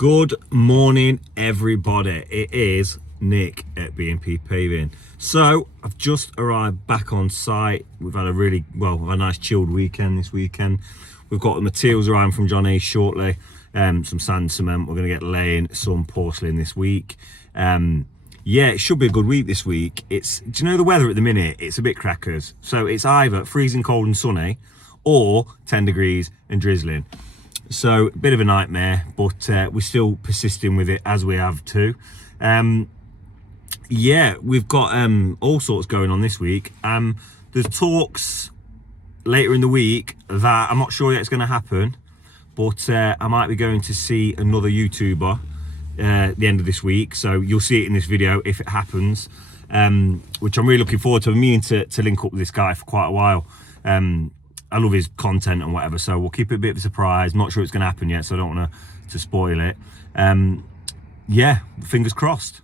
Good morning, everybody. It is Nick at B&P Paving. So I've just arrived back on site. We've had a nice chilled weekend this weekend. We've got the materials arriving from John A shortly. Some sand, cement. We're going to get laying some porcelain this week. Yeah, it should be a good week this week. Do you know the weather at the minute? It's a bit crackers. So it's either freezing cold and sunny or 10 degrees and drizzling. So a bit of a nightmare, but we're still persisting with it as we have to. Yeah, we've got all sorts going on this week. There's talks later in the week that I'm not sure yet it's going to happen, but I might be going to see another YouTuber at the end of this week. So you'll see it in this video if it happens, which I'm really looking forward to. I'm meaning to link up with this guy for quite a while. I love his content and whatever, so we'll keep it a bit of a surprise. Not sure it's going to happen yet, so I don't want to spoil it. Yeah, fingers crossed.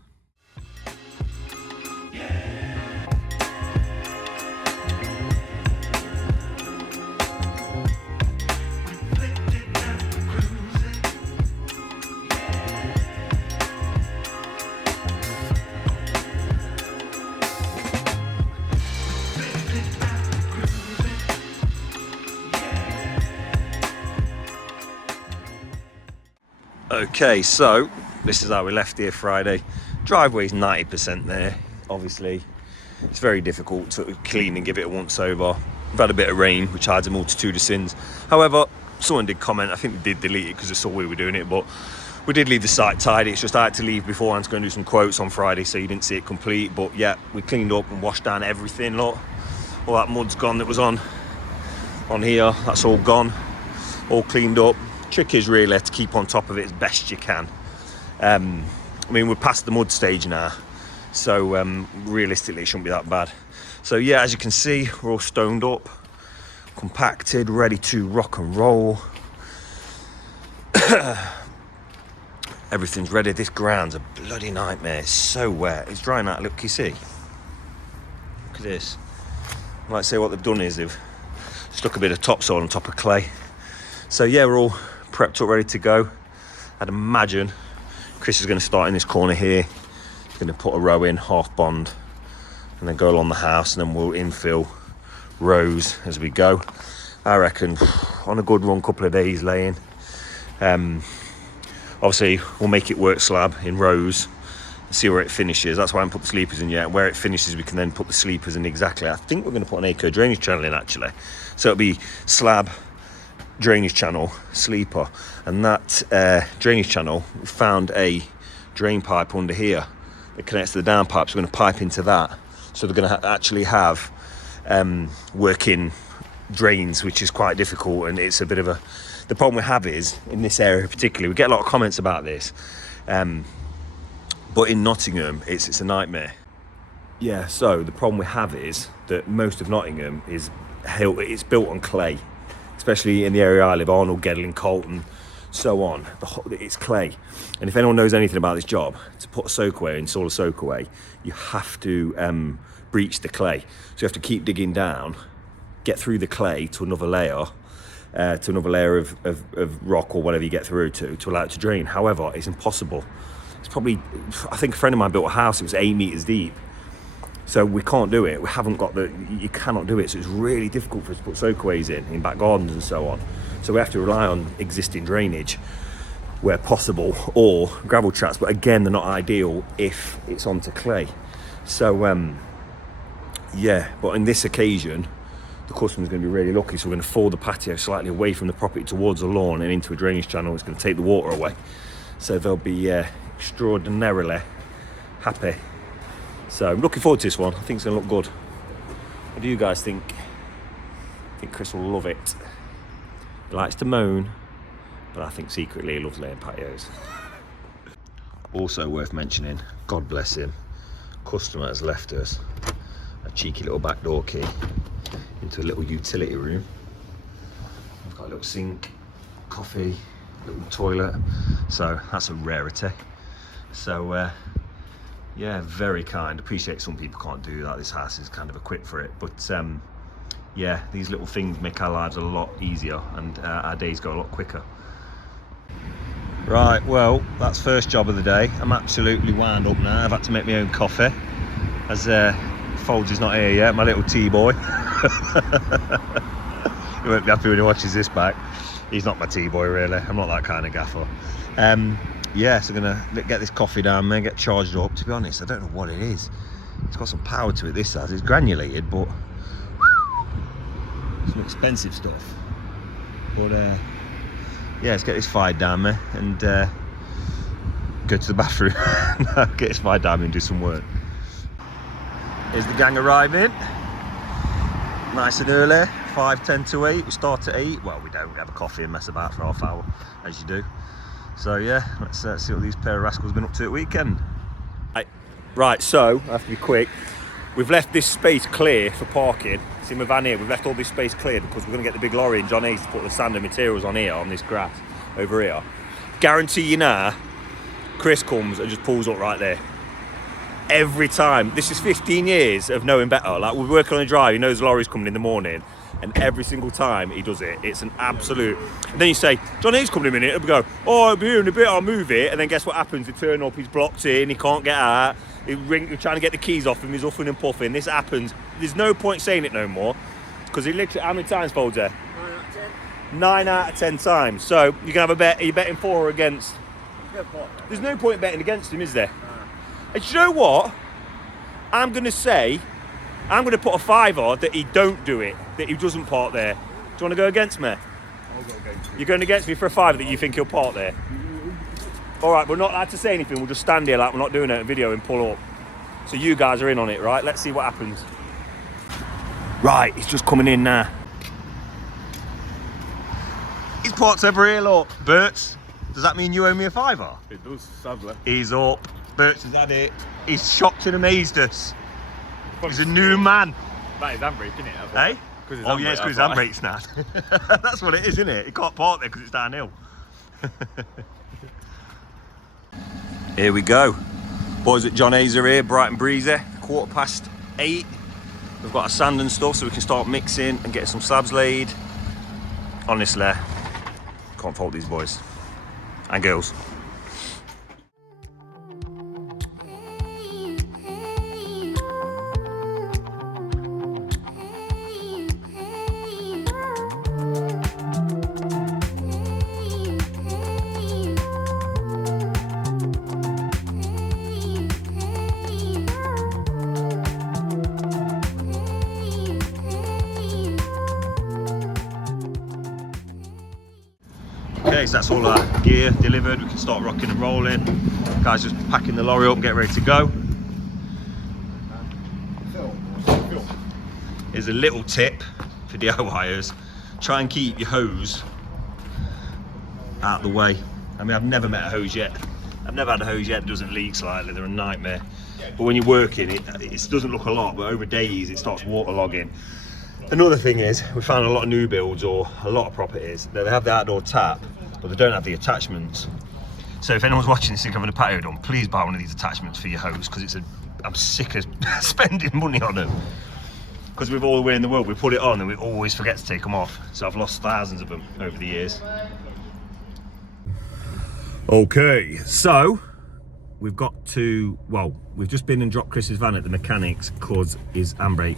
Okay, so this is how we left here Friday. Driveway's 90% there. Obviously, it's very difficult to clean and give it a once over. We've had a bit of rain, which hides a multitude of sins. However, someone did comment, I think they did delete it because they saw we were doing it, but we did leave the site tidy. It's just I had to leave beforehand to go and do some quotes on Friday, so you didn't see it complete. But yeah, we cleaned up and washed down everything. Look, all that mud's gone that was on here. That's all gone, all cleaned up. Trick is really to keep on top of it as best you can. I mean, we're past the mud stage now, so realistically it shouldn't be that bad. So yeah, as you can see, we're all stoned up, compacted, ready to rock and roll. Everything's ready. This ground's a bloody nightmare. It's so wet. It's drying out. Look, you see? Look at this. I might say what they've done is they've stuck a bit of topsoil on top of clay. So yeah, we're all prepped up, ready to go. I'd imagine Chris is going to start in this corner here. He's going to put a row in, half bond, and then go along the house, and then we'll infill rows as we go. I reckon on a good run, couple of days laying. Obviously, we'll make it work slab in rows and see where it finishes. That's why I haven't put the sleepers in yet. Where it finishes, we can then put the sleepers in exactly. I think we're going to put an eco drainage channel in actually. So it'll be slab, drainage channel, sleeper, and that drainage channel, we found a drain pipe under here that connects to the down pipe, so we're going to pipe into that, so they're going to actually have working drains, which is quite difficult. And it's a bit of the problem we have is in this area particularly, we get a lot of comments about this, but in Nottingham it's a nightmare. Yeah, so the problem we have is that most of Nottingham is it's built on clay, especially in the area I live, Arnold, Gedling, Colton, so on. It's clay. And if anyone knows anything about this job, to put a soakaway, install a soakaway, you have to breach the clay. So you have to keep digging down, get through the clay to another layer of rock or whatever you get through to allow it to drain. However, it's impossible. It's probably, I think a friend of mine built a house, it was 8 meters deep. So we can't do it. We haven't got you cannot do it. So it's really difficult for us to put soakaways in back gardens and so on. So we have to rely on existing drainage where possible, or gravel traps. But again, they're not ideal if it's onto clay. So yeah, but in this occasion, the customer's going to be really lucky. So we're going to fold the patio slightly away from the property towards the lawn and into a drainage channel. It's going to take the water away. So they'll be extraordinarily happy. So I'm looking forward to this one. I think it's going to look good. What do you guys think? I think Chris will love it. He likes to moan, but I think secretly he loves laying patios. Also worth mentioning, God bless him, customer has left us a cheeky little back door key into a little utility room. We've got a little sink, coffee, little toilet, so that's a rarity. So yeah, very kind. Appreciate some people can't do that. This house is kind of equipped for it, but yeah, these little things make our lives a lot easier and our days go a lot quicker. Right, well, that's first job of the day. I'm absolutely wound up now. I've had to make my own coffee, as Folds is not here yet, my little tea boy. He won't be happy when he watches this back. He's not my tea boy, really. I'm not that kind of gaffer. Yeah, so I'm gonna get this coffee down there, get charged up. To be honest, I don't know what it is. It's got some power to it, this has. It's granulated, but some expensive stuff. But yeah, let's get this fired down there and go to the bathroom. Get this fired down and do some work. Here's the gang arriving. Nice and early, 5:10 to 8. We start at 8. Well, we don't. We have a coffee and mess about for half hour, as you do. So yeah, let's see what these pair of rascals have been up to at weekend. Right, so I have to be quick. We've left this space clear for parking. See my van here, we've left all this space clear because we're going to get the big lorry and John Hayes to put the sand and materials on here, on this grass, over here. Guarantee you now, Chris comes and just pulls up right there. Every time. This is 15 years of knowing better. Like, we're working on a drive, he knows the lorry's coming in the morning, and every single time he does it, it's an absolute... And then you say, John Hayes coming in a minute, and we go, oh, I'll be here in a bit, I'll move it, and then guess what happens? They turn up, he's blocked in, he can't get out, we're trying to get the keys off him, he's huffing and puffing. This happens. There's no point saying it no more, because he literally... How many times, Folds there? 9 out of 10. 9 out of 10 times. So, you can have a bet. Are you betting for or against? There's no point betting against him, is there? And do you know what? I'm going to put a fiver that he don't do it, that he doesn't park there. Do you want to go against me? I'll go against you. You're going against me for a fiver that you think he'll park there? All right, we're not allowed to say anything. We'll just stand here like we're not doing a video and pull up. So you guys are in on it, right? Let's see what happens. Right, he's just coming in now. He's parked over here, look. Bert's, does that mean you owe me a fiver? It does, sadly. He's up. Bert's has had it. He's shocked and amazed us. He's a new man. That is handbrake, isn't it? Hey? Oh yeah, it's because his handbrake's snapped. That's what it is, isn't it? He can't park there because it's downhill. Here we go. Boys at John Hayes are here, bright and breezy. 8:15. We've got our sand and stuff so we can start mixing and getting some slabs laid. Honestly, can't fault these boys. And girls. Okay, so that's all our gear delivered. We can start rocking and rolling. Guys just packing the lorry up and getting ready to go. Here's a little tip for DIYers. Try and keep your hose out the way. I mean, I've never met a hose yet. I've never had a hose yet that doesn't leak slightly. They're a nightmare. But when you're working, it doesn't look a lot, but over days it starts waterlogging. Another thing is, we found a lot of new builds or a lot of properties that they have the outdoor tap, but they don't have the attachments. So if anyone's watching this and having a patio done, please buy one of these attachments for your hose, because I'm sick of spending money on them. Because with all the way in the world, we put it on and we always forget to take them off. So I've lost thousands of them over the years. Okay, so we've just been and dropped Chris's van at the mechanics because his handbrake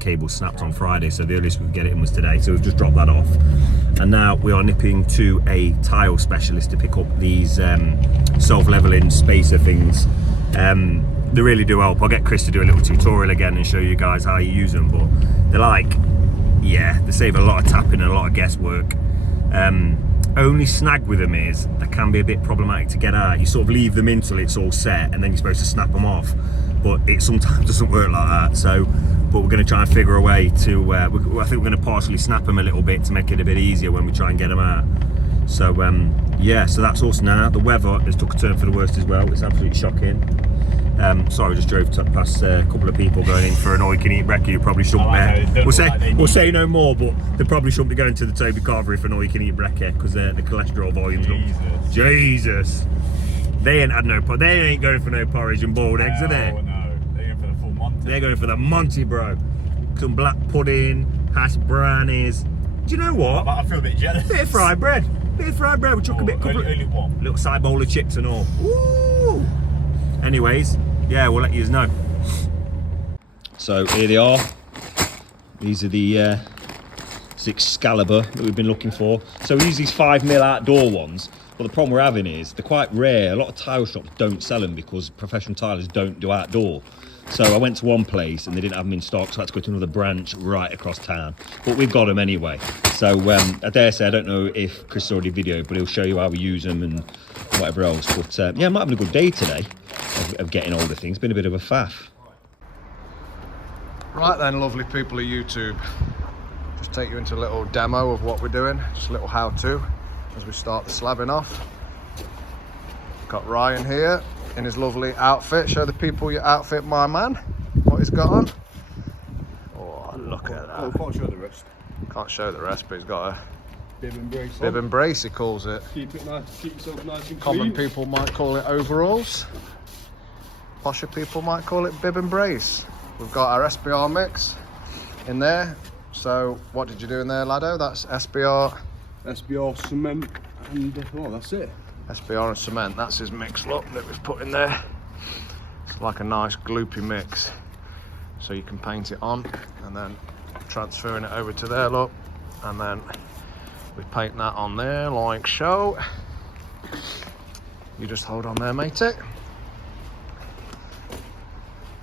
cable snapped on Friday, so the earliest we could get it in was today, so we've just dropped that off. And now we are nipping to a tile specialist to pick up these self-leveling spacer things. They really do help. I'll get Chris to do a little tutorial again and show you guys how you use them, but they save a lot of tapping and a lot of guesswork. Only snag with them is they can be a bit problematic to get out. You sort of leave them in till it's all set and then you're supposed to snap them off, but it sometimes doesn't work like that. So, but we're going to try and figure a way to I think we're going to partially snap them a little bit to make it a bit easier when we try and get them out. So yeah, so that's us now. The weather has took a turn for the worst as well. It's absolutely shocking. Sorry, I just drove past a couple of people going in for an all-you-can-eat brekkie who probably shouldn't we'll say no more, but they probably shouldn't be going to the Toby Carvery for an all-you-can-eat brekkie because the cholesterol volume's up. Jesus. They ain't going for no porridge and boiled eggs, are they? Oh no, they're going for the full Monty. They're going for the Monty, bro. Some black pudding, hash brownies. Do you know what? I feel a bit jealous. Bit of fried bread. Bit of fried bread, we chuck a bit, Only one. little side bowl of chips and all. Woo! Anyways, yeah, we'll let you know. So here they are. These are the 6 that we've been looking for. So we use these 5mm outdoor ones, but the problem we're having is they're quite rare. A lot of tile shops don't sell them because professional tilers don't do outdoor. So I went to one place and they didn't have them in stock, so I had to go to another branch right across town. But we've got them anyway. So I dare say, I don't know if Chris already videoed, but he'll show you how we use them and whatever else. But yeah, I'm having a good day today of getting older things. It's been a bit of a faff. Right then, lovely people of YouTube. Just take you into a little demo of what we're doing. Just a little how-to as we start the slabbing off. Got Ryan here in his lovely outfit. Show the people your outfit, my man. What he's got on. Oh, look at that. Oh, can't show the rest. Can't show the rest, but he's got a Bib and brace. bib and brace, he calls it. Keep it nice, keep yourself nice and Common clean. people might call it overalls. Posher people might call it bib and brace. We've got our SBR mix in there. So what did you do in there, Laddo? That's SBR. SBR cement and oh, that's it. SBR and cement, that's his mix, look, that we've put in there. It's like a nice gloopy mix. So you can paint it on and then transferring it over to there, look. And then we paint that on there like so. You just hold on there, matey.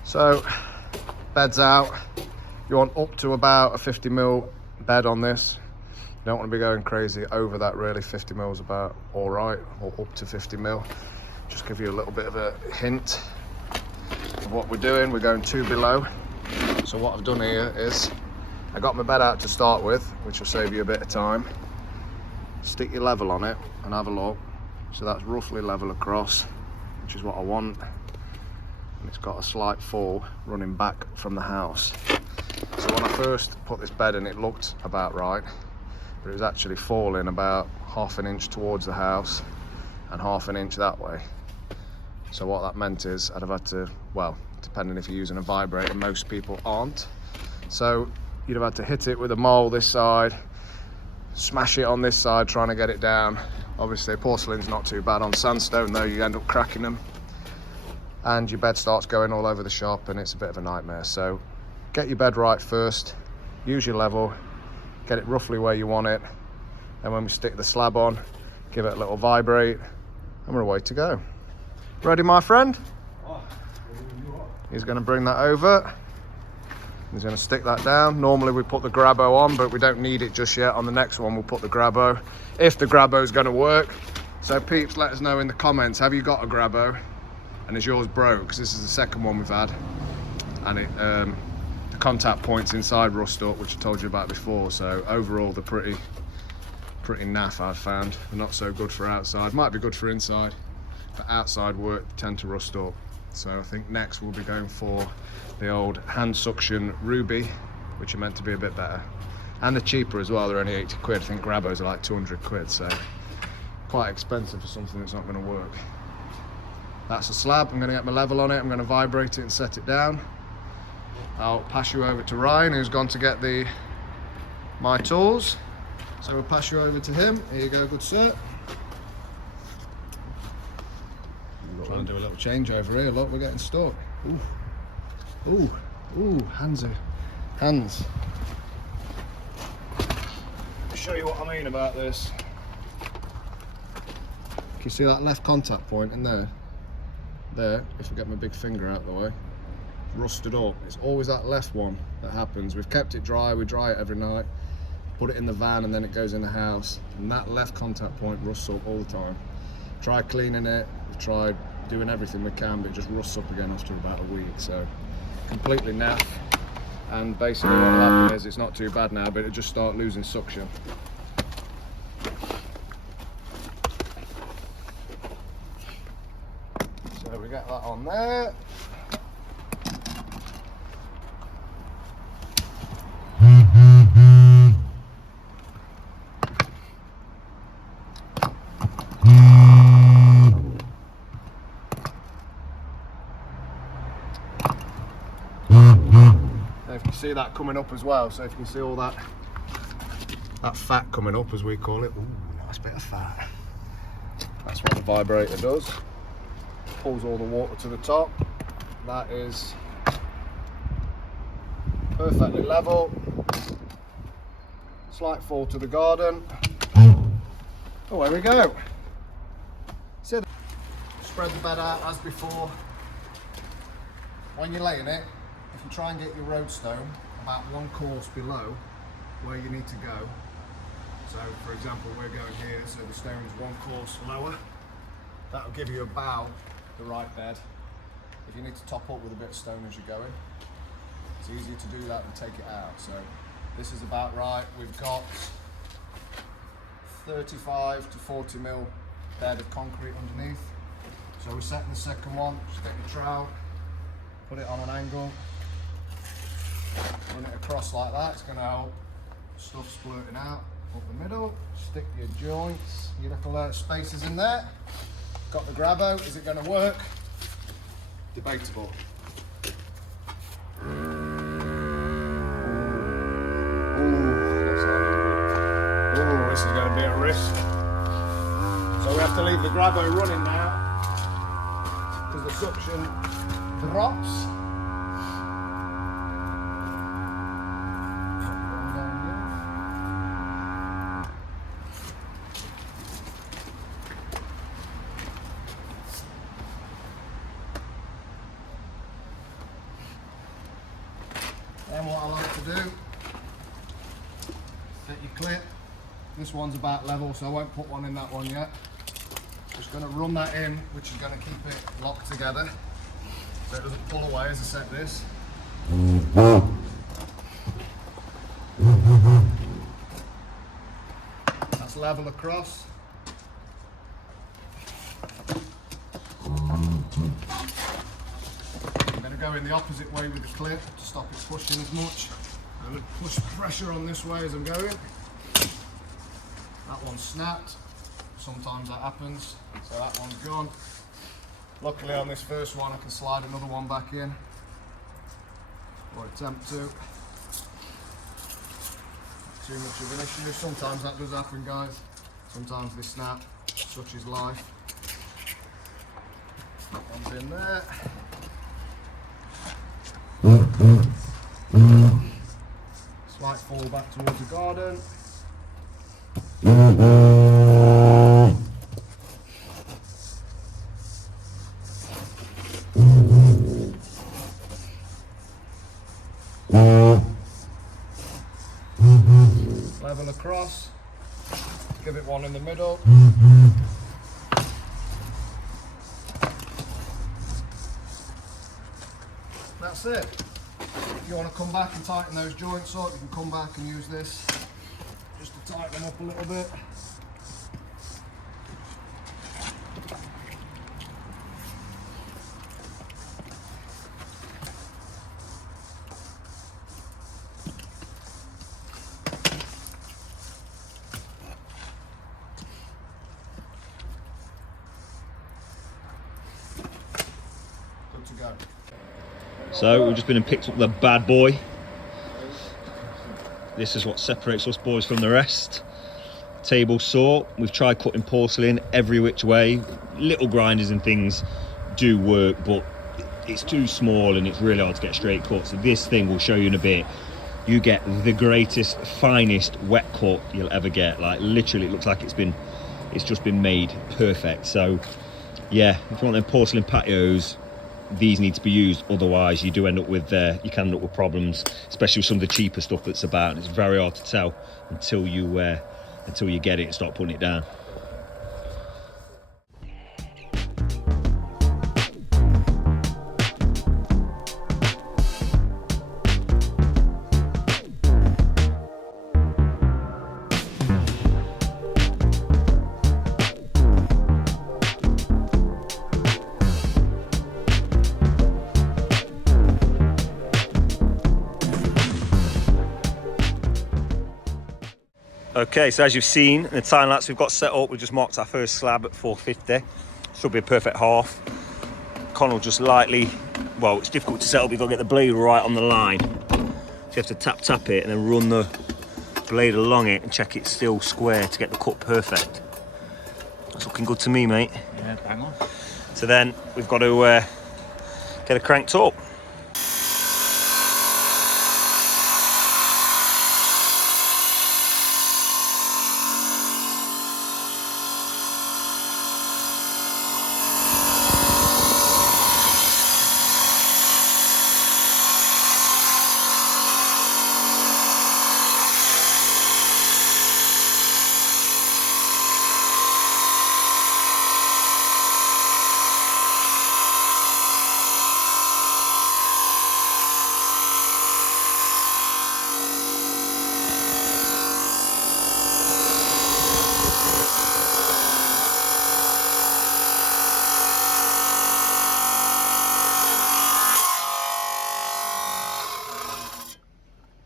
So, bed's out. You want up to about a 50mm bed on this. You don't want to be going crazy over that really. 50mm is about all right, or up to 50mm. Just give you a little bit of a hint of what we're doing. We're going 2 below. So what I've done here is, I got my bed out to start with, which will save you a bit of time. Stick your level on it and have a look. So that's roughly level across, which is what I want. And it's got a slight fall running back from the house. So when I first put this bed in, it looked about right, but it was actually falling about ½ an inch towards the house and ½ an inch that way. So what that meant is I'd have had to, well, depending if you're using a vibrator, most people aren't. So you'd have had to hit it with a mole this side, smash it on this side, trying to get it down. Obviously porcelain's not too bad. On sandstone though, you end up cracking them. And your bed starts going all over the shop and it's a bit of a nightmare. So get your bed right first, use your level, get it roughly where you want it. And when we stick the slab on, give it a little vibrate and we're away to go. Ready, my friend? He's gonna bring that over. He's gonna stick that down. Normally we put the grabbo on, but we don't need it just yet. On the next one, we'll put the grabbo, if the grabbo is gonna work. So peeps, let us know in the comments, have you got a grabbo? And is yours broke? Because this is the second one we've had. And it, the contact points inside rust up, which I told you about before. So overall, they're pretty naff, I've found. They're not so good for outside. Might be good for inside, but outside work tend to rust up. So I think next we'll be going for the old hand suction Ruby, which are meant to be a bit better. And they're cheaper as well, they're only 80 quid. I think Grabbos are like 200 quid, so quite expensive for something that's not gonna work. That's a slab, I'm gonna get my level on it, I'm gonna vibrate it and set it down. I'll pass you over to Ryan, who's gone to get my tools. So we'll pass you over to him. Here you go, good sir. Try and do a little change over here. Look, we're getting stuck. Ooh, hands. Let me show you what I mean about this. Can you see that left contact point in there? There, if I get my big finger out of the way, rusted up. It's always that left one that happens. We've kept it dry, we dry it every night, put it in the van and then it goes in the house. And that left contact point rusts up all the time. Try cleaning it, we've tried doing everything we can, but it just rusts up again after about a week. So completely naff. And basically what will happen is, it's not too bad now, but it'll just start losing suction. So we get that on there. If you see that coming up as well, so if you can see all that fat coming up, as we call it. Ooh, Nice bit of fat. That's what the vibrator does. Pulls all the water to the top. That is perfectly level. Slight fall to the garden. Oh, there we go. So spread the bed out as before. When you're laying it, if you try and get your roadstone about 1 course below where you need to go. So for example, we're going here, so the stone's 1 course lower. That'll give you about the right bed. If you need to top up with a bit of stone as you're going, it's easier to do that than take it out. So this is about right. We've got 35 to 40 mil bed of concrete underneath. So we're setting the second one. Just take your trowel, put it on an angle, run it across like that. It's going to help stuff splurting out up the middle. Stick your joints, your little spaces in there. Got the grabbo. Is it going to work? Debatable. This is going to be a risk. So we have to leave the grabbo running now because the suction drops. Then what I like to do, get your clip. This one's about level, so I won't put one in that one yet. Just going to run that in, which is going to keep it locked together so it doesn't pull away as I set this. That's level across. I'm going to go in the opposite way with the clip to stop it pushing as much. I'm going to push pressure on this way as I'm going. That one's snapped. Sometimes that happens, so that one's gone. Luckily on this first one I can slide another one back in, or attempt to. Not too much of an issue. Sometimes that does happen, guys. Sometimes they snap, such is life. That one's in there. Slight fall back towards the garden. Level across, give it one in the middle. That's it. If you want to come back and tighten those joints up, you can come back and use this just to tighten them up a little bit. Good to go. So we've just been and picked up the bad boy. This is what separates us boys from the rest. Table saw. We've tried cutting porcelain every which way. Little grinders and things do work, but it's too small and it's really hard to get straight cut. So this thing will show you in a bit. You get the greatest, finest wet cut you'll ever get. Like literally, it looks like it's just been made perfect. So yeah, if you want them porcelain patios, these need to be used, otherwise you do end up with you can end up with problems, especially with some of the cheaper stuff that's about. It's very hard to tell until you get it and start putting it down. Okay, so as you've seen in the time lapse we've got set up, we've just marked our first slab at 450. Should be a perfect half. Con will just lightly, well, it's difficult to set up, you've got to get the blade right on the line. So you have to tap it and then run the blade along it and check it's still square to get the cut perfect. That's looking good to me, mate. Yeah, bang on. So then we've got to get it cranked up.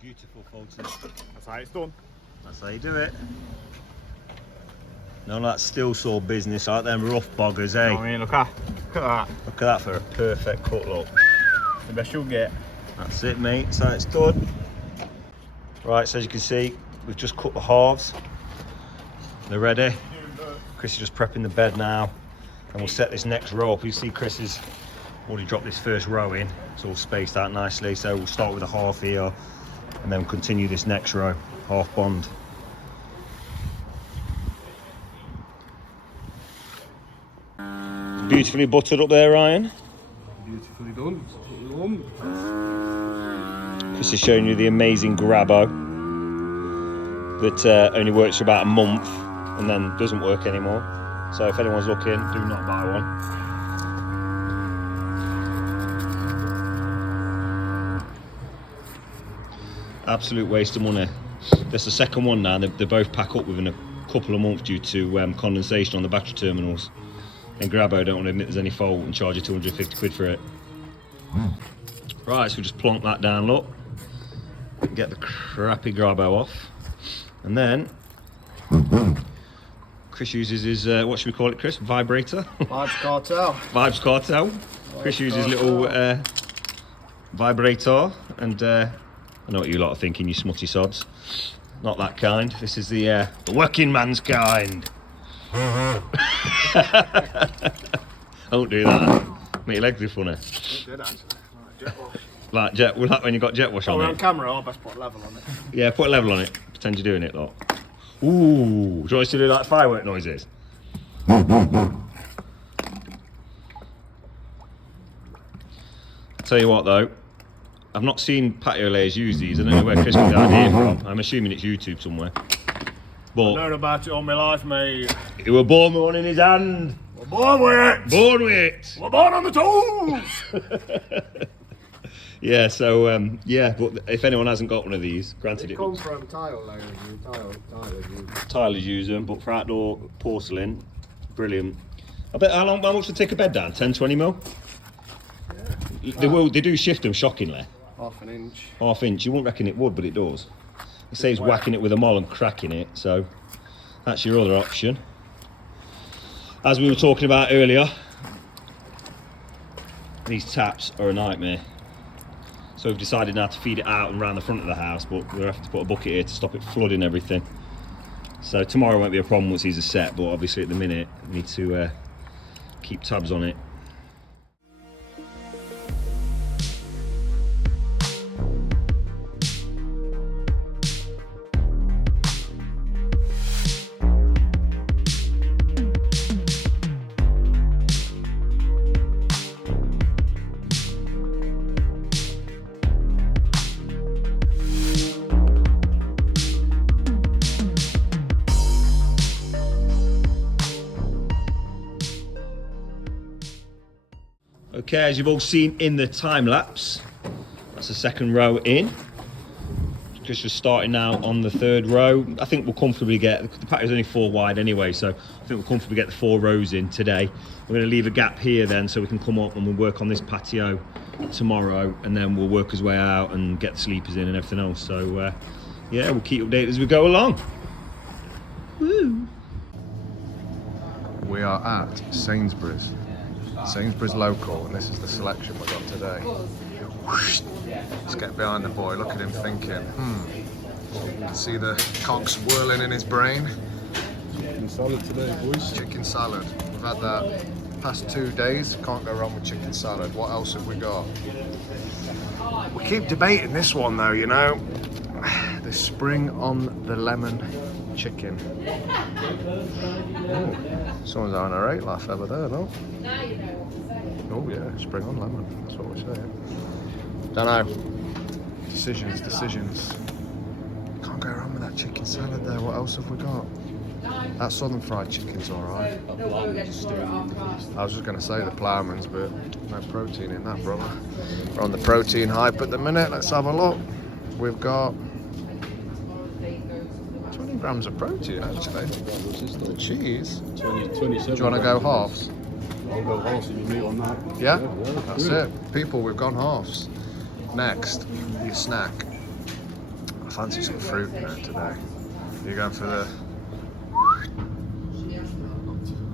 Beautiful, folks. That's how it's done. That's how you do it. None of that still saw business like them rough boggers, eh? I mean, look at that. Look at that for a perfect cut, look. The best you'll get. That's it, mate. That's how it's done. Right, so as you can see, we've just cut the halves. They're ready. Chris is just prepping the bed now, and we'll set this next row up. You see Chris has already dropped this first row in. It's all spaced out nicely, so we'll start with a half here, and then continue this next row, half bond. Beautifully buttered up there, Ryan. Beautifully done. Chris is showing you the amazing Grabbo that only works for about a month and then doesn't work anymore. So if anyone's looking, do not buy one. Absolute waste of money. That's the second one now. They both pack up within a couple of months due to condensation on the battery terminals. And Grabbo don't want to admit there's any fault and charge you 250 quid for it. Right, so we just plonk that down, look. Get the crappy Grabbo off. And then Chris uses his, what should we call it, Chris? Vibrator? Vibes Cartel. Vibes Cartel. Chris uses his little vibrator, and I know what you lot are thinking, you smutty sods. Not that kind. This is the working man's kind. Don't do that. Make your legs look funny. Did actually. Jet wash. Like when you got jet wash on We're it. on camera, I'll best put a level on it. Yeah, put a level on it. Pretend you're doing it, lot. Ooh, do you want us to do like firework noises? Tell you what though, I've not seen patio layers use these. I don't know where Chris got the idea from. I'm assuming it's YouTube somewhere. But I've known about it all my life, mate. he was born with one in his hand. We're born with it. Born with it. We're born on the tools. Yeah, so yeah, but if anyone hasn't got one of these, granted it Come from tile layers and tile. tilers use them, but for outdoor porcelain, brilliant. I bet how much would it take a bed down? 10, 20 mil? Yeah. They do shift them shockingly. Half an inch. Half inch, you wouldn't reckon it would, but it does. It saves whacking it with a maul and cracking it, so that's your other option. As we were talking about earlier, these taps are a nightmare. So we've decided now to feed it out and round the front of the house, but we'll have to put a bucket here to stop it flooding everything. So tomorrow won't be a problem once these are set, but obviously at the minute we need to keep tabs on it. Okay, as you've all seen in the time lapse, that's the second row in. Just starting now on the third row. I think we'll comfortably get, the patio's only 4 wide anyway, so I think we'll comfortably get the 4 rows in today. We're going to leave a gap here then so we can come up and we'll work on this patio tomorrow, and then we'll work his way out and get the sleepers in and everything else. So yeah, we'll keep updated as we go along. Woo! We are at Sainsbury's local, and this is the selection we got today. Whoosh. Let's get behind the boy, look at him thinking, You can see the cogs whirling in his brain. Chicken salad today, boys. Chicken salad. We've had that past 2 days. Can't go wrong with chicken salad. What else have we got? We keep debating this one though, you know. The spring on the lemon chicken. Oh, someone's having a great laugh over there, no? Now you know what to say. Oh yeah, spring on lemon. That's what we're saying. Don't know. Decisions. Can't go wrong with that chicken salad there. What else have we got? That southern fried chicken's alright. They'll go again tomorrow at half past. I was just going to say the ploughman's, but no protein in that, brother. We're on the protein hype at the minute. Let's have a look. We've got 20 grams of protein, actually. The cheese. 27. Do you want to go halves? I'll go halves if you meat on that. Yeah? That's it. People, we've gone halves. Next, your snack. I fancy some fruit in there today. You're going for the...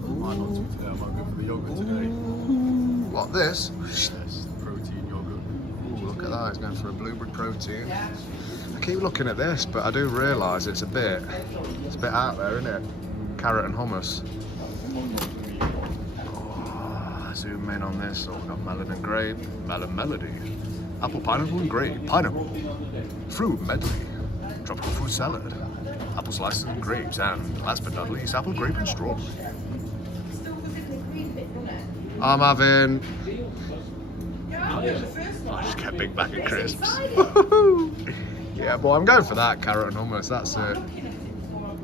I might not today. I might go for the yogurt today. What, this? Yes, protein yogurt. Ooh, look at that, he's going for a blueberry protein. I keep looking at this, but I do realise it's a bit out there, isn't it? Carrot and hummus. Oh, zoom in on this. Oh, we've got melon and grape, melon melody, apple, pineapple and grape, pineapple, fruit medley, tropical fruit salad, apple slices and grapes, and last but not least, apple, grape and strawberry. I'm having... I just get a big bag of crisps. Yeah, boy, I'm going for that, carrot and hummus, that's it.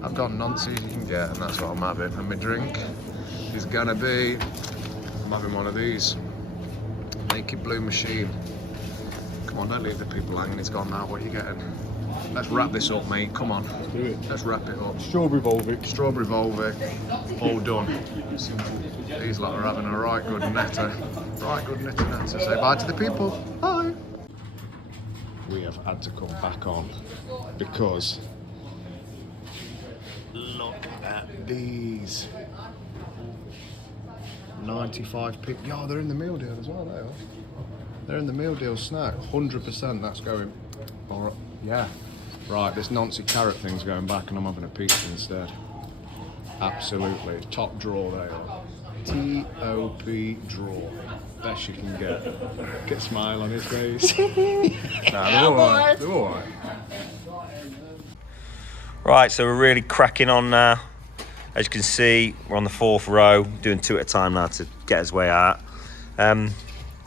I've got nonsense you can get, and that's what I'm having. And my drink is gonna be... I'm having one of these. Naked Blue Machine. Come on, don't leave the people hanging, it's gone now, what are you getting? Let's wrap this up, mate, come on. Let's do it. Let's wrap it up. Strawberry Volvic. Strawberry Volvic, all done. These lot are having a right good netter. Right good netter. Say bye to the people. Bye. We have had to come back on because look at these. 95p. Yeah, they're in the meal deal as well, they are. They're in the meal deal snack. 100% that's going. All right. Yeah. Right, this Nancy carrot thing's going back and I'm having a pizza instead. Absolutely. Top drawer they are. T-O-P drawer. Best you can get. Get a smile on his face. Nah, they're alright. They're alright. Right, so we're really cracking on now. As you can see, we're on the 4th row, doing 2 at a time now to get his way out. Yeah,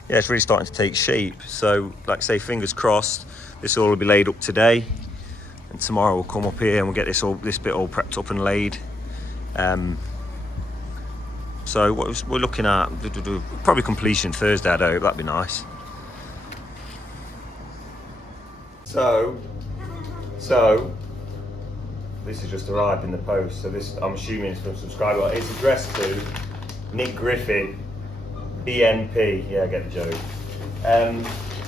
it's really starting to take shape. So, like I say, fingers crossed, this all will be laid up today. And tomorrow we'll come up here and we'll get this bit all prepped up and laid. So what we're looking at, probably completion Thursday, I'd hope, that'd be nice. So, this has just arrived in the post. So this, I'm assuming it's from a subscriber. It's addressed to Nick Griffin, BNP. Yeah, I get the joke.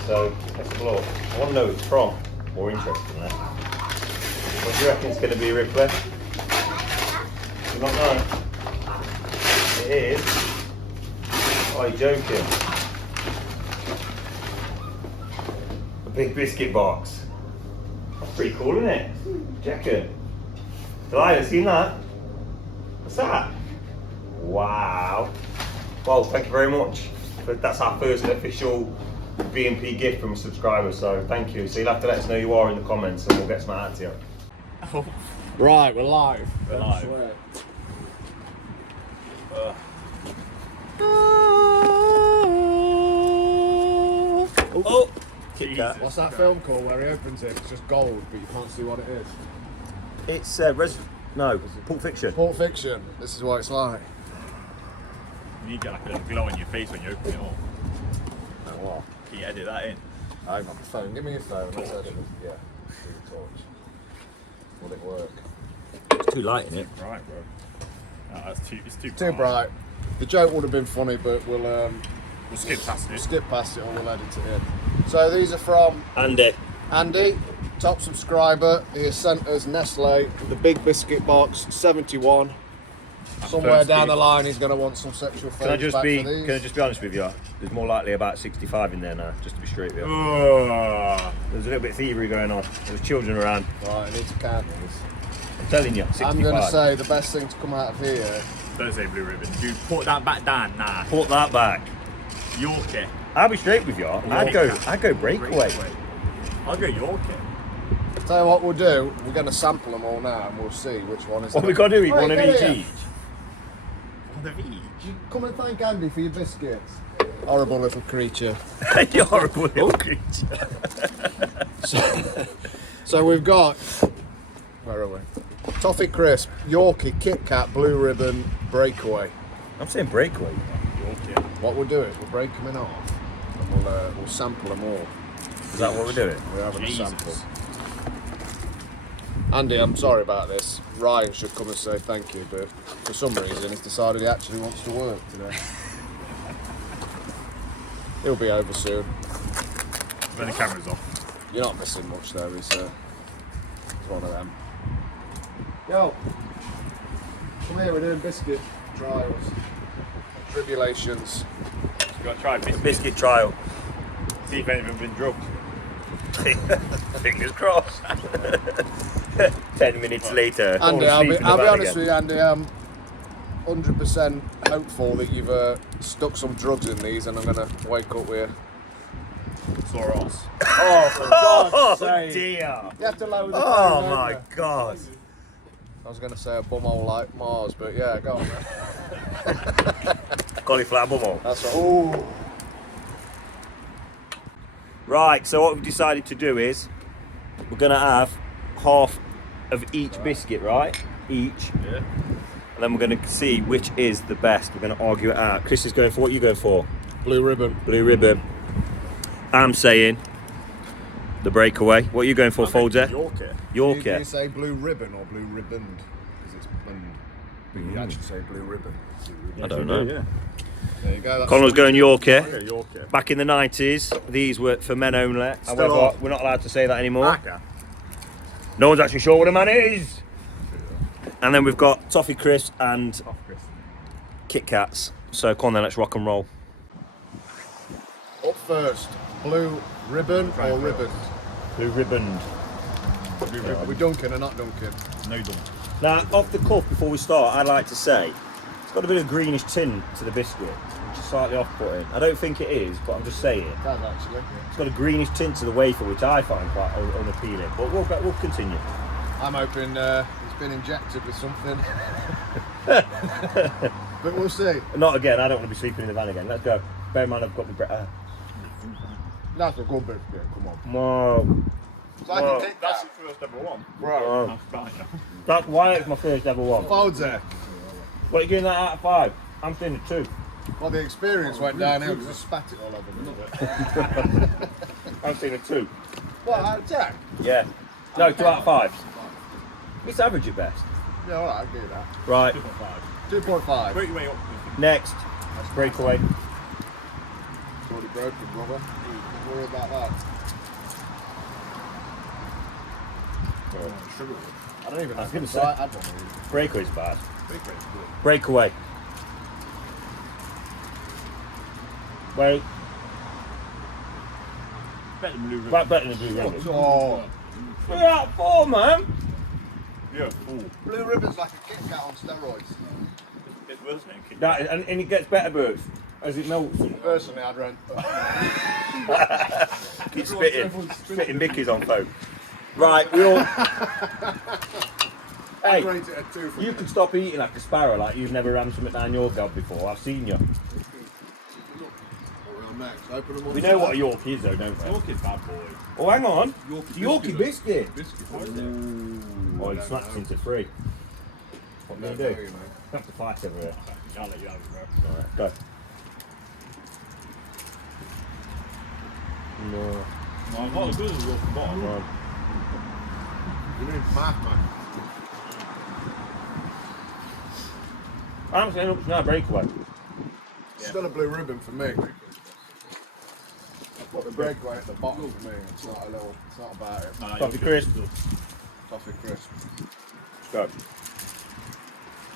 So let's have a look. I want to know who it's from. More interestingly. What do you reckon it's going to be, Ripley? Do you not know? It is. Oh, you're joking. A big biscuit box. That's pretty cool, isn't it? Check it. Delilah, seen that? What's that? Wow. Well, thank you very much. That's our first official BNP gift from a subscriber, so thank you. So you'll have to let us know who you are in the comments and we'll get some out to you. Right, we're live. We're live. Oh! Kit Kat. What's that film called where he opens it? It's just gold, but you can't see what it is. It's Pulp Fiction. Pulp Fiction. This is what it's like. You get like a little glow on your face when you open it up. Now what? Can you edit that in? I'm on the phone. Give me your phone. Let's edit it. Yeah. Do the torch. Will it work? It's too light in it. Right, bro. No, it's too Too bright. The joke would have been funny, but we'll skip past it. skip past it or we'll edit it in. So these are from Andy. Andy, top subscriber. He has sent us Nestle, the big biscuit box, 71. Somewhere down the line, he's going to want some sexual Can I favours just be? back for these. Can I just be honest with you? There's more likely about 65 in there now. Just to be straight with you. Oh, There's a little bit of thievery going on. There's children around. Right, I need to count these. I'm telling you, 65. I'm going to say the best thing to come out of here. don't say blue ribbon. Dude, put that back down. Nah. Put that back. Yorkie. I'll be straight with you. I'd go breakaway. I'll go Yorkie. Tell you what we'll do, we're going to sample them all now and we'll see which one is What we got to do? Eat Right, one of get each here. each. One of each. Come and thank Andy for your biscuits. Horrible little creature. You horrible little creature. So we've got, where are we? Toffee Crisp, Yorkie, Kit Kat, Blue Ribbon, Breakaway. I'm saying breakaway. Yorkie. What we'll do is we'll break them in half and we'll sample them all. Is that what we're doing? We're having Jesus. a sample. Andy, I'm sorry about this. Ryan should come and say thank you, but for some reason he's decided he actually wants to work today. He'll be over soon. When the camera's off. You're not missing much though, he's one of them. Yo, come here, we're doing biscuit trials. Tribulations. You got to try biscuit. Biscuit trial. See if anyone's been drugged. Fingers crossed. 10 minutes later. Andy, all I'll be asleep in the van honest again. with you, Andy, I'm 100% hopeful that you've stuck some drugs in these and I'm going to wake up with you. Sore ass. Oh, for Oh sake. dear. You have to lower the Oh phone, my don't you? god. I was going to say a bumhole like Mars, but yeah, go on then. Cauliflower bubble. That's what. Ooh. Right, so what we've decided to do is we're going to have half of each biscuit, right? Each. Yeah. And then we're going to see which is the best. We're going to argue it out. Chris is going for what are you going for? Blue Ribbon. Blue ribbon. I'm saying the breakaway. What are you going for, Folger? Yorkie. Do you Yorkie. say Blue Ribbon or Blue Ribboned? Because it's bund. But you actually say Blue Ribbon. I don't know. Yeah. There you go. That's Connor's going Yorkie. Yeah, Yorkie. Back in the 90s, these were for men only. Still However, on. we're not allowed to say that anymore. Maca. No one's actually sure what a man is. And then we've got Toffee Crisps and Oh, Chris. Kit Kats. So come on then, let's rock and roll. Up first, Blue Ribbon or Ribbon? Blue ribboned. Are we dunking or not dunking? No dump. Now, off the cuff, before we start, I'd like to say it's got a bit of greenish tint to the biscuit, which is slightly off-putting. I don't think it is, but I'm just saying. It does actually. It's got a greenish tint to the wafer, which I find quite unappealing. But we'll continue. I'm hoping it's been injected with something. But we'll see. Not again. I don't want to be sleeping in the van again. Let's go. Bear in mind, I've got my breath. That's a good biscuit, come on. No. It's like Whoa. a Kit That's Kat. the first ever one. Bro. That's fine. That's why it's my first ever one. Folds there. What are you giving that out of 5? I'm saying a 2. Well, the experience went downhill because I spat it all over me. I'm saying a 2. What, out of 10? Yeah. No, 2 out of 5. It's average at best. Yeah, alright, I'll give you that. Right. 2.5. Work your way up. Next. Breakaway. It's already broken, brother. Don't worry about that. Sugar. I don't even know. I was gonna if say. I had one of these. Breakaway's bad. Big red. Breakaway. Wait. Better than blue ribbon. Right, better than blue ribbon. Oh, 3 out of 4, man. Yeah, full. Blue Ribbon's like a Kit Kat on steroids. It's worse than Kit. That, and it gets better, Bert, as it melts. Personally, I'd rent. Keep spitting Mickey's on phone. Right, we all. I'd Hey, rate it a 2 for you can stop eating like a sparrow, like you've never rammed something down your gob before. I've seen you. next. Open them up. We know what a Yorkie is, though, don't we? Yorkie's bad boy. Oh, hang on. Yorkie biscuit. Biscuit. Oh, he snaps into 3. What do you do? Tell you, mate. We have to fight over it. I'll let you have it, bro. Alright, go. No. Well, what was good is Yorkie bottom. Come on. You need math, man. I'm saying up to now, breakaway. Still a Blue Ribbon for me. But the breakaway at the bottom for me. It's not about it. Nah, Toffee Yorkie. Crisp. Toffee Crisp. Go.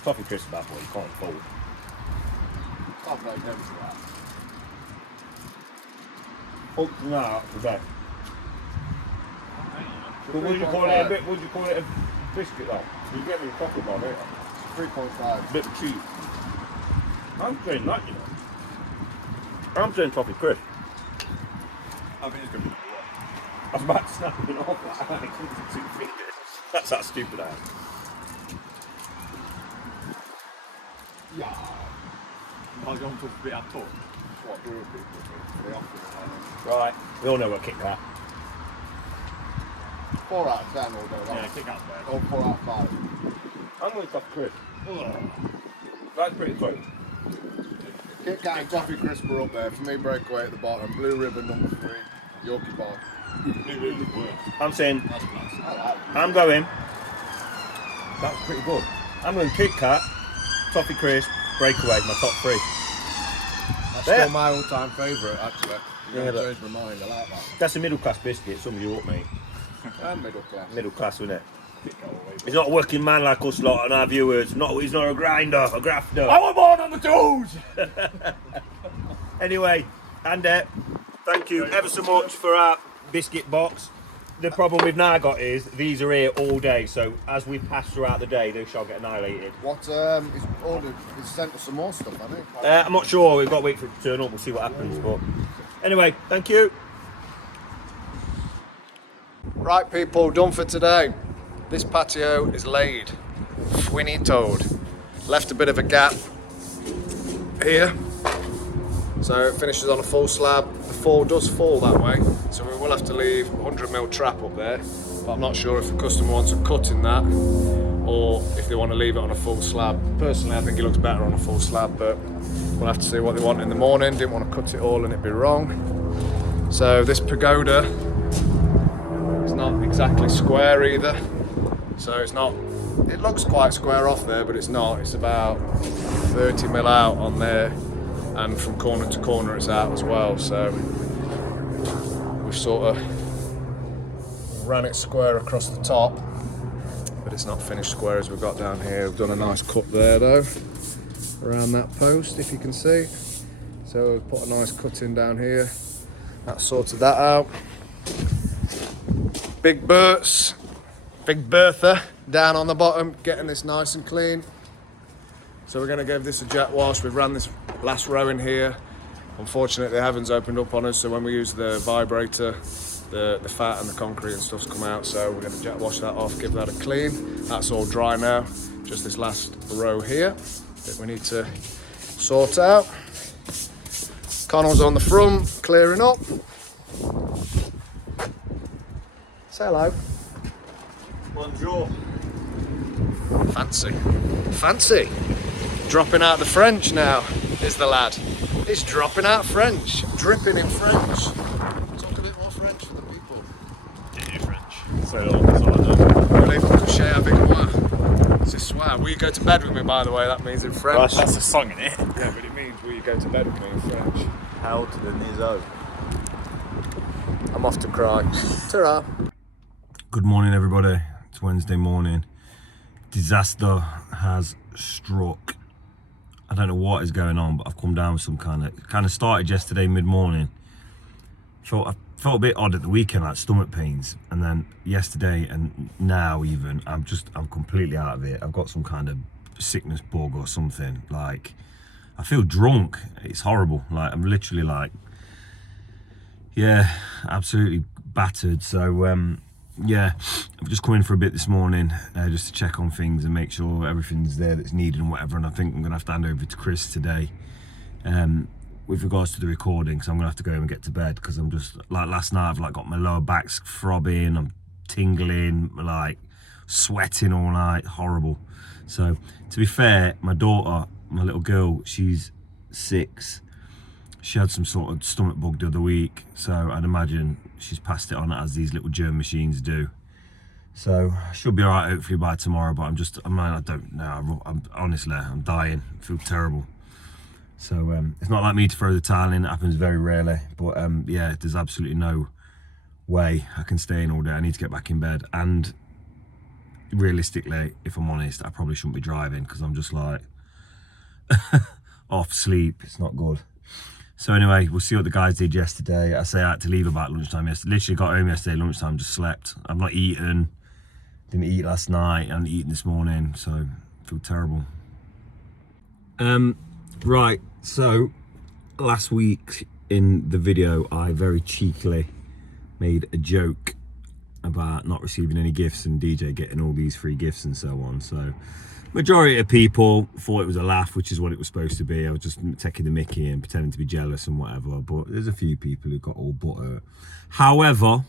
Toffee crisp bad boy, you can't fold. I've no never do that. Up to now, the best. But would you call it a bit? Would you call it a biscuit though? You get me a chocolate bar, don't you? 3.5. Bit of cheese. I'm saying that, you know. I'm saying toffee crisp. I think it's going to be number I was about to snap it off. Like, I couldn't do 2 fingers. That's that stupid I am. Yeah. I'll go on to a bit of talk. What brewer people do. They often Right, we all know what Kit Kat. 4 out of 10 all day long. Yeah, kick out there. Or 4 out of 5. I'm going to toffee crisp. That's pretty close. Kit Kat and Toffee Crisp are up there. For me, breakaway at the bottom. Blue Ribbon number 3. Yorkie Bar. I'm saying, That's class. I like I'm going. That's pretty good. I'm going Kit Kat, toffee crisp, breakaway, my top 3. That's There. still my all-time favourite, actually. Yeah, Yeah, but- changed my mind. I like that. That's a middle class biscuit, some of you up, mate. And middle class. Middle class, isn't it? He's not a working man like us lot and our viewers. He's not a grinder, a grafter. I want more on the tools! Anyway, Andy, thank you ever so much for our biscuit box. The problem we've now got is these are here all day, so as we pass throughout the day, they shall get annihilated. What he's ordered, he's sent us some more stuff, hasn't he? I'm not sure, we've got to wait for it to turn up, we'll see what happens. But anyway, thank you. Right, people, done for today. This patio is laid, finitoed. Left a bit of a gap here, so it finishes on a full slab. The fall does fall that way, so we will have to leave 100mm trap up there, but I'm not sure if the customer wants a cut in that or if they want to leave it on a full slab. Personally, I think it looks better on a full slab, but we'll have to see what they want in the morning. Didn't want to cut it all and it'd be wrong. So this pagoda is not exactly square either, so it's not, it looks quite square off there, but it's not. It's about 30mm out on there, and from corner to corner it's out as well, so we've sort of ran it square across the top, but it's not finished square as we've got down here. We've done a nice cut there though, around that post, if you can see. So we've put a nice cut in down here. That sorted that out. Big Bertha down on the bottom, getting this nice and clean. So we're going to give this a jet wash. We've ran this last row in here. Unfortunately, the heavens opened up on us, so when we use the vibrator, the fat and the concrete and stuff's come out. So we're going to jet wash that off, give that a clean. That's all dry now. Just this last row here that we need to sort out. Connell's on the front, clearing up. Say hello. Bonjour. Fancy. Fancy. Dropping out the French now is the lad. He's dropping out French, dripping in French. Talk a bit more French for the people. Yeah, French. So long. Voulez coucher avec moi? C'est soir. Will you go to bed with me, by the way? That means in French. That's a song, isn't it? Yeah, but it means will you go to bed with me in French? How to the Nizo. I'm off to cry. Ta-ra. Good morning, everybody. It's Wednesday morning. Disaster has struck. I don't know what is going on, but I've come down with some kind of started yesterday mid-morning. I felt a bit odd at the weekend, like stomach pains, and then yesterday and now even I'm completely out of it. I've got some kind of sickness bug or something. Like I feel drunk. It's horrible. Like I'm literally like, yeah, absolutely battered. So yeah, I've just come in for a bit this morning just to check on things and make sure everything's there that's needed and whatever. And I think I'm gonna have to hand over to Chris today with regards to the recording, because I'm gonna have to go home and get to bed, because I'm just like last night I've like got my lower back's throbbing, I'm tingling, like sweating all night, horrible. So to be fair, my daughter, my little girl, she's 6. She had some sort of stomach bug the other week, so I'd imagine she's passed it on as these little germ machines do. So she'll be all right hopefully by tomorrow, but I don't know. I'm honestly, I'm dying. I feel terrible. So it's not like me to throw the towel in. It happens very rarely, but yeah, there's absolutely no way I can stay in all day. I need to get back in bed, and realistically, if I'm honest, I probably shouldn't be driving because I'm just like off sleep. It's not good. So anyway, we'll see what the guys did yesterday. I say I had to leave about lunchtime yesterday. Literally got home yesterday lunchtime, just slept. I've not eaten. Didn't eat last night. I haven't eaten this morning, so I feel terrible. Right, so last week in the video, I very cheekily made a joke about not receiving any gifts and DJ getting all these free gifts and so on. So majority of people thought it was a laugh, which is what it was supposed to be. I was just taking the mickey and pretending to be jealous and whatever, but there's a few people who got all butter. However,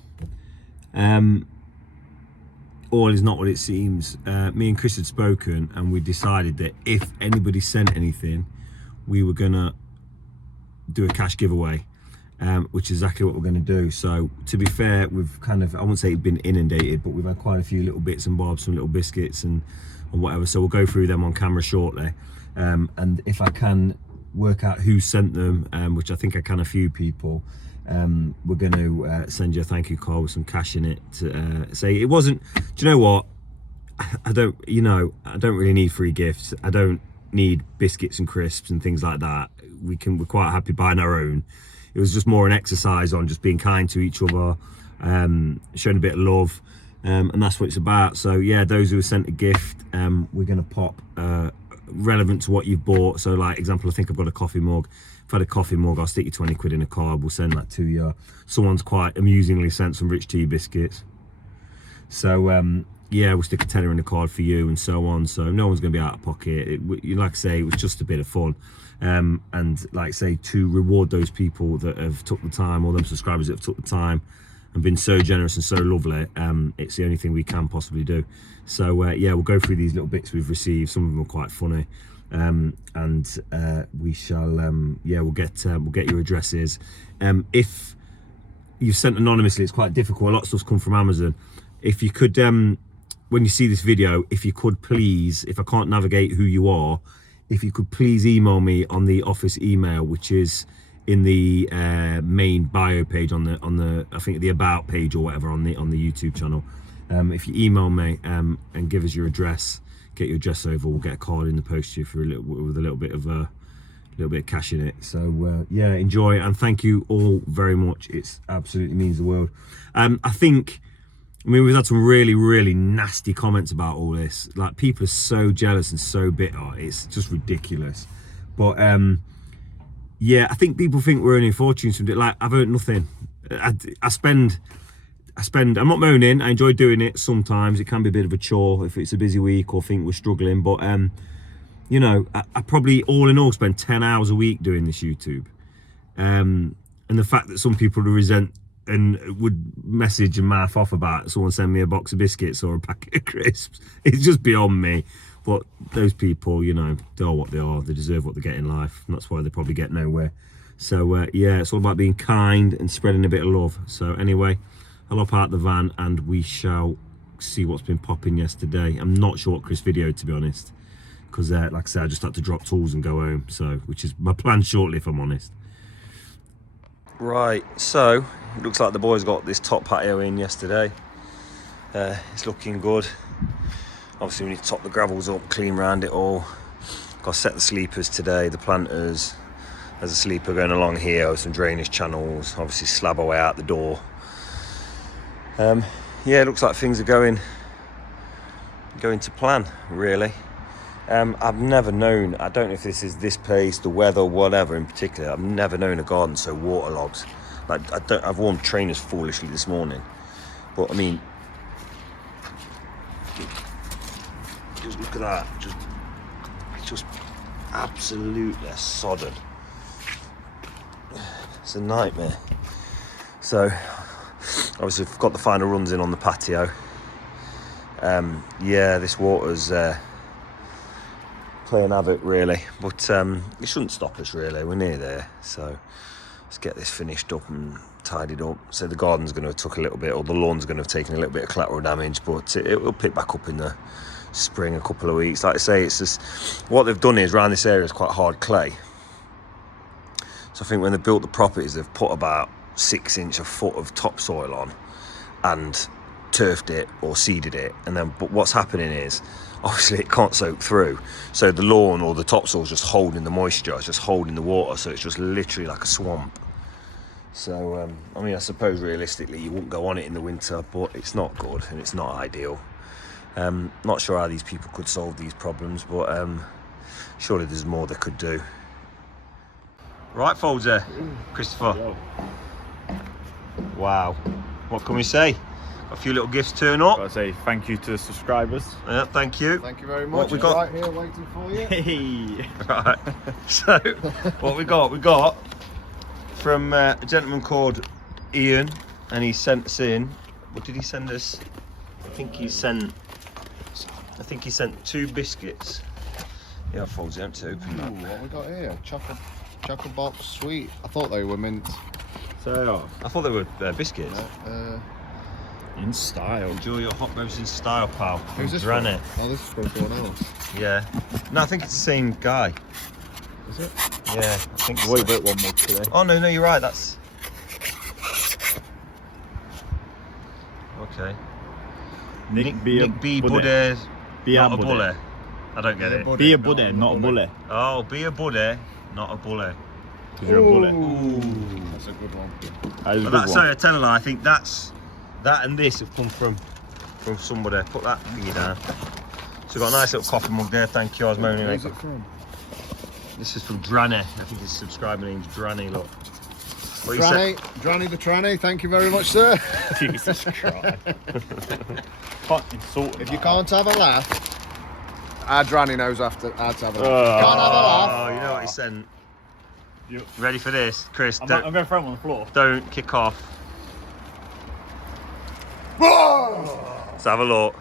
all is not what it seems. Me and Chris had spoken and we decided that if anybody sent anything, we were gonna do a cash giveaway, which is exactly what we're gonna do. So to be fair, we've kind of, I wouldn't say been inundated, but we've had quite a few little bits and bobs, some little biscuits and whatever. So we'll go through them on camera shortly. And if I can work out who sent them, which I think I can, a few people, we're going to send you a thank you card with some cash in it to say it wasn't. Do you know what? I don't really need free gifts. I don't need biscuits and crisps and things like that. We're quite happy buying our own. It was just more an exercise on just being kind to each other, showing a bit of love, and that's what it's about. So yeah, those who were sent a gift, we're going to pop relevant to what you've bought. So like example, I think I've got a coffee mug. If I had a coffee mug, I'll stick you 20 quid in a card, we'll send that to you. Someone's quite amusingly sent some rich tea biscuits, so yeah, we'll stick a tenner in the card for you and so on. So no one's going to be out of pocket. Like I say, it was just a bit of fun, and like I say, to reward those people that have took the time, or them subscribers that have took the time and been so generous and so lovely. It's the only thing we can possibly do. So yeah, we'll go through these little bits we've received. Some of them are quite funny, and we shall yeah, we'll get your addresses. If you've sent anonymously, it's quite difficult. A lot of stuff's come from Amazon. If you could, when you see this video, if you could please, if I can't navigate who you are, if you could please email me on the office email, which is in the main bio page on the I think the about page or whatever on the YouTube channel. If you email me and give us your address, get your address over, we'll get a card in the post to you for with a little bit of cash in it. So yeah, enjoy, and thank you all very much. It's absolutely means the world. I mean, we've had some really, really nasty comments about all this. Like, people are so jealous and so bitter. It's just ridiculous. But yeah, I think people think we're earning fortunes from it. Like, I've earned nothing. I spend. I'm not moaning. I enjoy doing it sometimes. It can be a bit of a chore if it's a busy week or think we're struggling. But you know, I probably all in all spend 10 hours a week doing this YouTube. And the fact that some people resent and would message and mouth off about someone send me a box of biscuits or a packet of crisps, it's just beyond me. But those people, you know, they are what they are. They deserve what they get in life, and that's why they probably get nowhere. So yeah, it's all about being kind and spreading a bit of love. So anyway, I'll hop out the van and we shall see what's been popping yesterday. I'm not sure what Chris videoed, to be honest, because like I said, I just had to drop tools and go home. So, which is my plan shortly, if I'm honest. Right, so it looks like the boys got this top patio in yesterday. It's looking good. Obviously we need to top the gravels up, clean round it all. Got to set the sleepers today, the planters. There's a sleeper going along here with some drainage channels, obviously slab away out the door. Yeah, it looks like things are going to plan, really. I've never known, I don't know if this is this place, the weather, whatever in particular, I've never known a garden so waterlogged. Like, I've worn trainers foolishly this morning, but I mean, just look at that, it's just absolutely sodden. It's a nightmare. So obviously we've got the final runs in on the patio. Yeah, this water's playing havoc really, but it shouldn't stop us really. We're near there, so let's get this finished up and tidied up. So the garden's going to have took a little bit, or the lawn's going to have taken a little bit of collateral damage, but it will pick back up in the spring, a couple of weeks. Like I say, it's just what they've done is around this area is quite hard clay. So I think when they built the properties, they've put about 6 inch, a foot of topsoil on, and turfed it or seeded it, and then but what's happening is obviously it can't soak through, so the lawn or the topsoil's just holding the moisture, it's just holding the water, so it's just literally like a swamp. So I mean, I suppose realistically you wouldn't go on it in the winter, but it's not good and it's not ideal. Not sure how these people could solve these problems, but surely there's more they could do. Right, Foldsy, Christopher. Wow, what can we say? A few little gifts turn up. I'll say thank you to the subscribers. Yeah, thank you. Thank you very much. What we got? Right here waiting for you. Hey. Right. So, what we got? We got from a gentleman called Ian, and he sent us in. What did he send us? I think he sent 2 biscuits. Yeah, folds it. To open that. Ooh, what we got here? Chocolate box sweet. I thought they were mint. So, I thought they were biscuits. in style. Enjoy your hot roast in style, pal. Who's this Granite. from? Oh, this is from someone else. Yeah. No, I think it's the same guy. Is it? Yeah, I think so. Wait, one more today. Oh no, you're right. That's okay. Nick B. Buddy, Be not a a buddy. bully. I don't get it. Be a buddy, not a bully. Oh, be a buddy, not a bully. Because you're a bully. Ooh. That's a good one. That is a But good that's, sorry, I one. tell a lie. I think that and this have come from somebody. Put that thingy down. So we've got a nice little coffee mug there. Thank you. I was moaning. Where's it from? This is from Dranny. I think his subscriber name's Dranny. Look. What you say? Dranny the tranny, thank you very much, sir. Jesus Christ. Can't insult him. If you can't have a laugh, our Dranny knows how to have a laugh. Oh. Can't have a laugh. Oh, you know what he sent? You- Ready for this, Chris? I'm Don't going to throw him on the floor. don't kick off. Whoa! Let's have a look.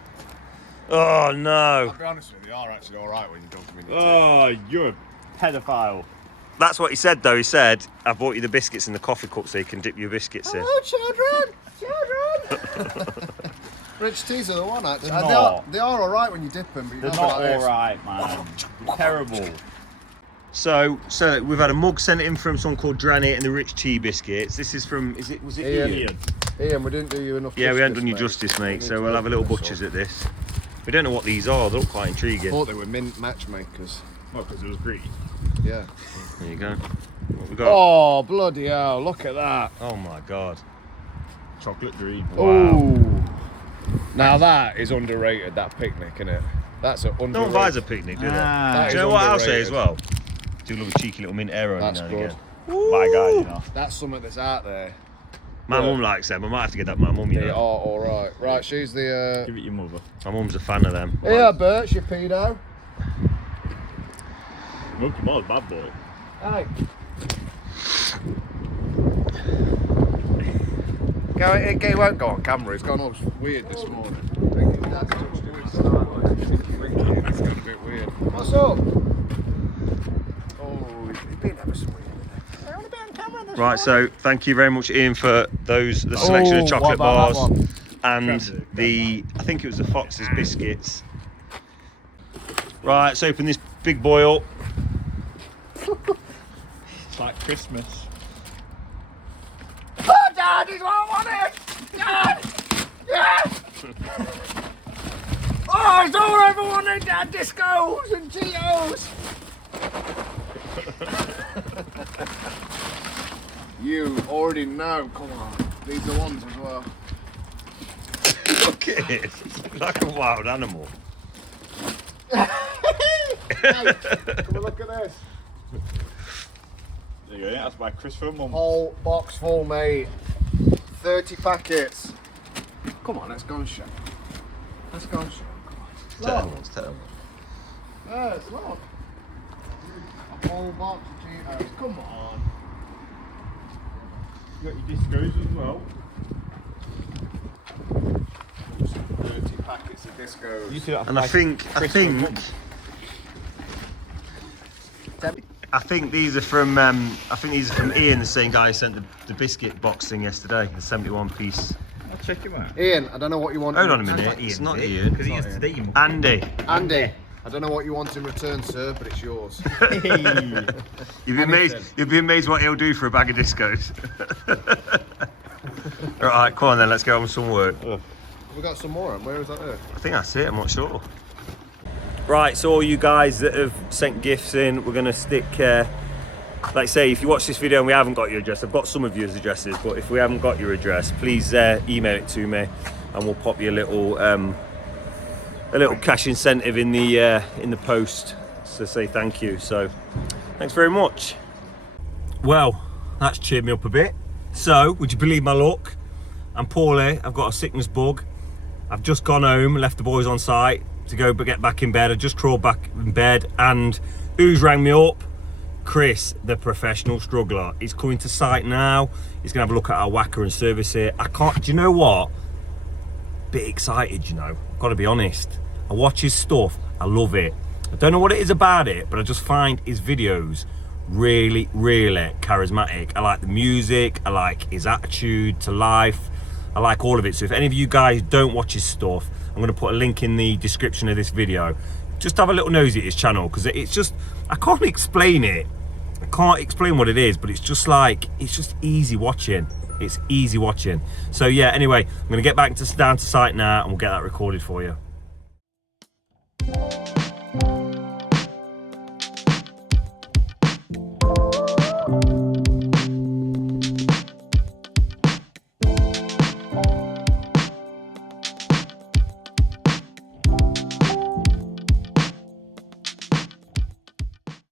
Oh no! I'll be honest with you, they are actually alright when you don't come in your Oh, you're a pedophile. That's what he said though. He said, "I bought you the biscuits in the coffee cup so you can dip your biscuits in." Hello, children! Children! Rich teas are the one, actually. They're They not. are alright when you dip them, but you They're don't not like this. alright, man. They're terrible. So we've had a mug sent in from someone called Dranny and the Rich Tea biscuits. This is from was it Ian. Ian? Ian, we didn't do you enough Yeah, we haven't justice, done you mate. justice, We mate. need So to we'll have a little open this butchers up. at this. We don't know what these are. They look quite I intriguing. thought they were mint matchmakers. Well, because it was green. Yeah. There you go. What we got? Oh, bloody hell, look at that. Oh my god! Chocolate green. Oh. Now that is underrated, that picnic, innit? That's an underrated. No one buys a picnic, do they? Ah, That Do is you know what I'll say underrated. as well? Do a little cheeky little mint arrow That's every now and good. again. by guy, you know. That's something that's out there. My Yeah. mum likes them. I might have to get that. My mum, you They are know. alright. Right, she's the. Give it your mother. My mum's a fan of them. Here, Bert, you pedo. Milky Mars, bad boy. Hey. It won't go on camera. It's gone all weird this morning. That's got a bit weird. What's up? Oh, he's been ever so weird. Right, so thank you very much, Ian, for the selection of chocolate what about bars that one? and Creme I think it was the Fox's biscuits. Right, let's open this big boy up. It's like Christmas. Oh, Dad, he's what I wanted! Dad! Yes! Oh, it's all I ever wanted, Dad! Discos and Cheetos! You already know, come on. These are ones as well. Look at it, it's like a wild animal. Hey, come and look at this. There you go, yeah, that's by Christopher Mum. Whole box full, mate. 30 packets. Come on, let's go and show. Let's go and show. It's terrible, it's terrible. Yes, look. A whole box of Cheetos. Come on. You got your discos as well. 30 packets of discos. You two have And I like think these are from Ian, the same guy who sent the biscuit box thing yesterday, the 71 piece. I'll check him out. Ian, I don't know what you want. Hold in on a return. minute, it's not Ian. Because he is today. Andy, Andy, I don't know what you want in return, sir, but it's yours. you'd be amazed what he'll do for a bag of discos. Right, come on then, let's get on with some work. We got some more. Where is that there? I think that's it, I'm not sure. Right, so all you guys that have sent gifts in, we're gonna stick, like I say, if you watch this video and we haven't got your address, I've got some of your addresses, but if we haven't got your address, please email it to me and we'll pop you a little cash incentive in the post to say thank you. So thanks very much. Well, that's cheered me up a bit. So, would you believe my luck? I'm poorly, I've got a sickness bug. I've just gone home, left the boys on site to go get back in bed. I just crawled back in bed and who's rang me up? Chris, the professional struggler. He's coming to site now. He's gonna have a look at our whacker and service it. I can't, do you know what? Bit excited, you know, gotta be honest. I watch his stuff, I love it. I don't know what it is about it, but I just find his videos really, really charismatic. I like the music, I like his attitude to life. I like all of it. So if any of you guys don't watch his stuff, I'm going to put a link in the description of this video. Just have a little nosy at his channel because it's just, I can't explain it. I can't explain what it is, but it's just like, it's just easy watching. It's easy watching. So yeah, anyway, I'm going to get back down to site now and we'll get that recorded for you.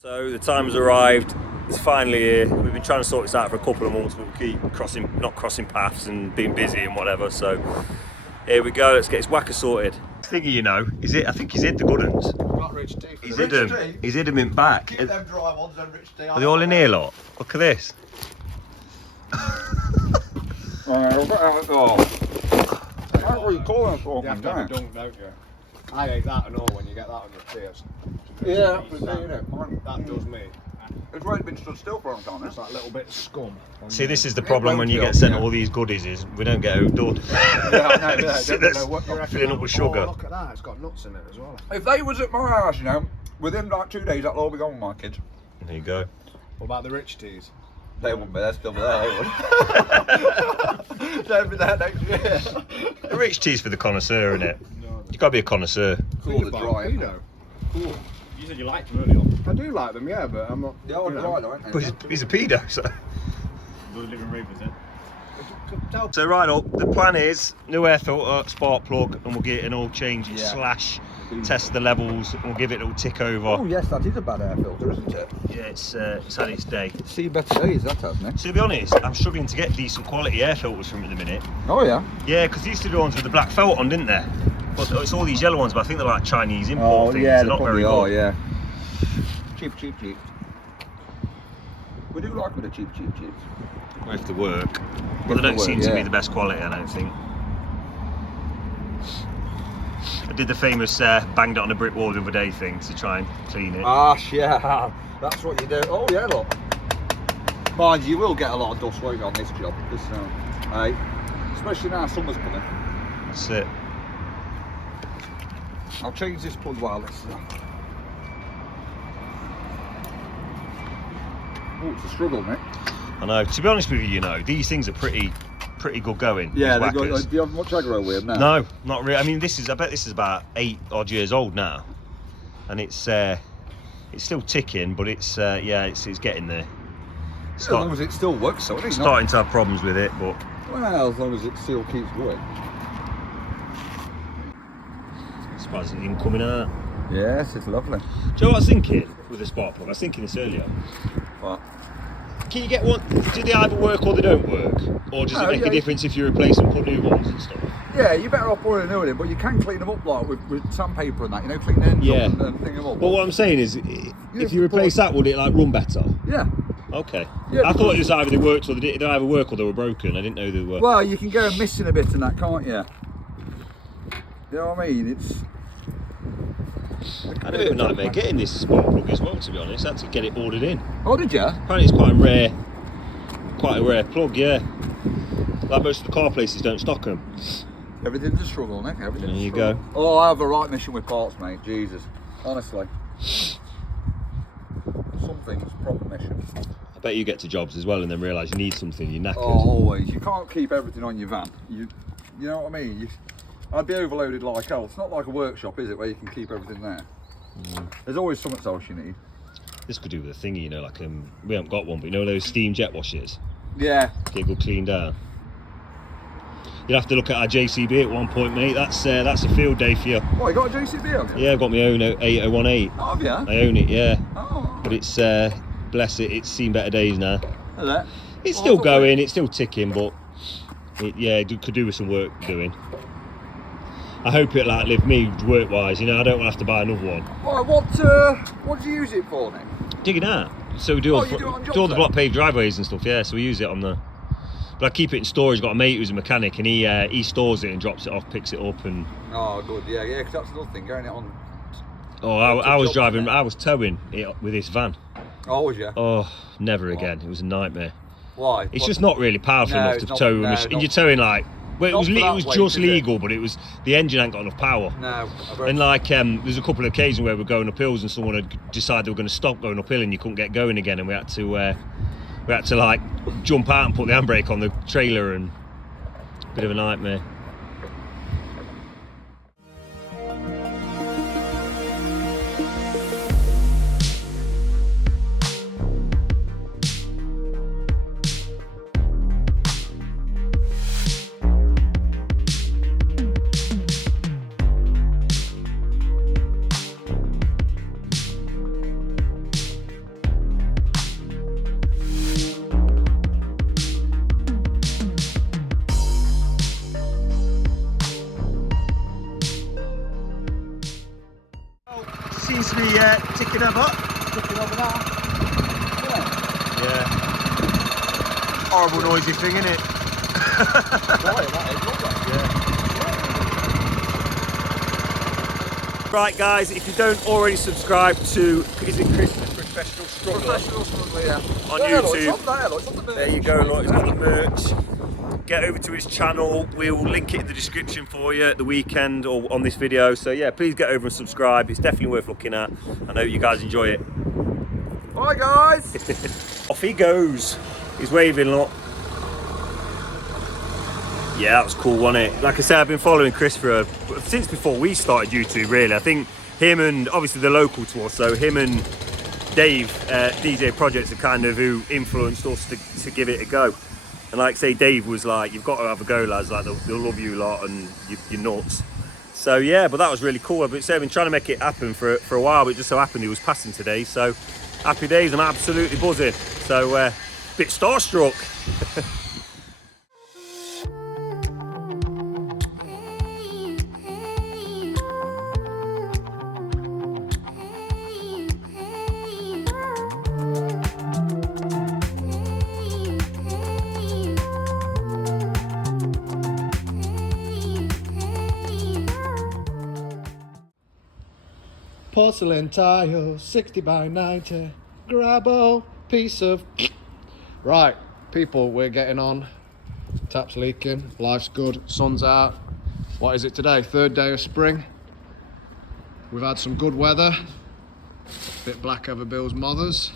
So the time has arrived, it's finally here. We've been trying to sort this out for a couple of months, but we keep not crossing paths and being busy and whatever, so here we go, let's get his whacker sorted. Thingy, you know, I think he's hid the good ones. Got rich teeth. He's hid them in back. Keep them dry ones and rich teeth. Are they all in here, lot? Look at this. That's what you call them for. You have to have a dunk, don't you? I hate that and all when you get that on your tears. Yeah, That does me. it's right, been stood still for a long time. It's that little bit of scum. See, this is the problem when you get sent all these goodies is we don't get outdone. Yeah, I know, So don't know what you reckon. filling up with sugar. Oh, look at that, it's got nuts in it as well. If they was at my house, you know, within like 2 days, that'll all be gone with my kids. There you go. What about the rich teas? They wouldn't be, they're still there, they would. They'll be there next year. The rich tea's for the connoisseur, innit? You gotta be a connoisseur. Cool, the dry. You know. Cool. You said you liked them earlier on. I do like them, yeah, but I'm not. They are you know. dry though, aren't they? But he's a pedo, so. The living room, is it? So right up, the plan is new air filter, spark plug, and we'll get an oil change / test the levels, and we'll give it a little tick over. Oh yes, that is a bad air filter, isn't it? Yeah, it's had its day. It's seen better days, that hasn't it? So to be honest, I'm struggling to get decent quality air filters from it at the minute. Oh yeah? Yeah, because these are the ones with the black felt on, didn't they? But it's all these yellow ones, but I think they're like Chinese import things. They're not very good. Yeah. Cheap. We do like a bit of cheap. Well, if they work. But they don't seem to be the best quality, I don't think. I did the famous banged it on a brick wall the other day thing to try and clean it. Ah, yeah. That's what you do. Oh yeah, look. Mind you, will get a lot of dust won't you, on this job. Hey, especially now summer's coming. That's it. I'll change this plug while this. Oh, it's a struggle, mate. I know. To be honest with you, you know, these things are pretty good going. Yeah, these do whackers. you have much aggro with them now? No, not really. I mean, I bet this is about 8 odd years old now, and it's still ticking, but it's getting there. As long as it still works, so it's starting to have problems with it, but well, as long as it still keeps going. I'm surprised it didn't coming out. Yes, it's lovely. Do you know what I was thinking with the spark plug? I was thinking this earlier. What? Can you get one? Do they either work or they don't work, or does it make a difference if you replace and put new ones and stuff? Yeah, you're better off putting a new one in, but you can clean them up like with sandpaper and that. You know, clean the ends up and clean them up. But what I'm saying is, if you replace that, would it like run better? Yeah. Okay. Yeah, I thought it was either they worked or they either work or they were broken. I didn't know they were. Well, you can get them missing a bit and that, can't you? You know what I mean? It's. I had a bit of a nightmare getting this spark plug as well, to be honest. I had to get it ordered in. Oh, did you? Apparently it's quite a rare plug, yeah. Like most of the car places don't stock them. Everything's a struggle, Nick. Everything's There you a struggle. go. Oh, I have a right mission with parts, mate. Jesus. Honestly. Some things, proper mission. I bet you get to jobs as well and then realise you need something, you're knackered. Oh, always. You can't keep everything on your van. You know what I mean? I'd be overloaded like hell. It's not like a workshop, is it, where you can keep everything there? There's always something else you need. This could do with a thingy, you know, like we haven't got one, but you know those steam jet washers? Yeah. Get it good cleaned down. You'll have to look at our JCB at one point, mate. That's a field day for you. Oh, you got a JCB on you? Yeah, I've got my own 8018. Oh, have you? I own it, yeah. Oh. But it's, bless it, it's seen better days now. Is it? It's still going, it's still ticking, but it could do with some work doing. I hope it'll outlive me work-wise, you know, I don't want to have to buy another one. Right, what do you use it for then? Digging out. So we do, all, you do it on jobs do all the then? block paved driveways and stuff, yeah, so we use it on the... But I keep it in storage. Got a mate who's a mechanic, and he stores it and drops it off, picks it up, and... Oh, good, yeah, because that's another thing, going it on... Oh, I was driving, I was towing it with this van. Oh, was you? Oh, never again. It was a nightmare. Why? It's just not really powerful enough to tow a machine. And you're towing like... Well, it was just legal, but the engine ain't got enough power. No. And like, there's a couple of occasions where we're going up hills and someone had decided they were going to stop going uphill and you couldn't get going again, and we had to like jump out and put the handbrake on the trailer, and bit of a nightmare. Seems to be ticking over. Ticking over now. Yeah. Horrible noisy thing, isn't it? Right guys, if you don't already subscribe to, is it Chris the Professional Struggler? Professional Struggler, yeah. On There, YouTube. Look, it's on there, look, it's on the There you go, look, he's got the merch. Get over to his channel, we'll link it in the description for you at the weekend or on this video. So yeah, please get over and subscribe, it's definitely worth looking at. I know you guys enjoy it. Bye guys! Off he goes. He's waving, look. Yeah, that was cool, wasn't it? Like I said, I've been following Chris since before we started YouTube, really. I think him and, obviously they're local to us, so him and Dave, DJ Projects, are kind of who influenced us to give it a go. And like I say, Dave was like, you've got to have a go, lads, like they'll love you a lot and you're nuts. So yeah, but that was really cool. I've been trying to make it happen for a while, but it just so happened he was passing today. So happy days, I'm absolutely buzzing. So bit starstruck. Porcelain tile, 60 by 90. Grab a piece of... Right, people, we're getting on. Tap's leaking, life's good, sun's out. What is it today? Third day of spring. We've had some good weather. Bit black over Bill's mothers.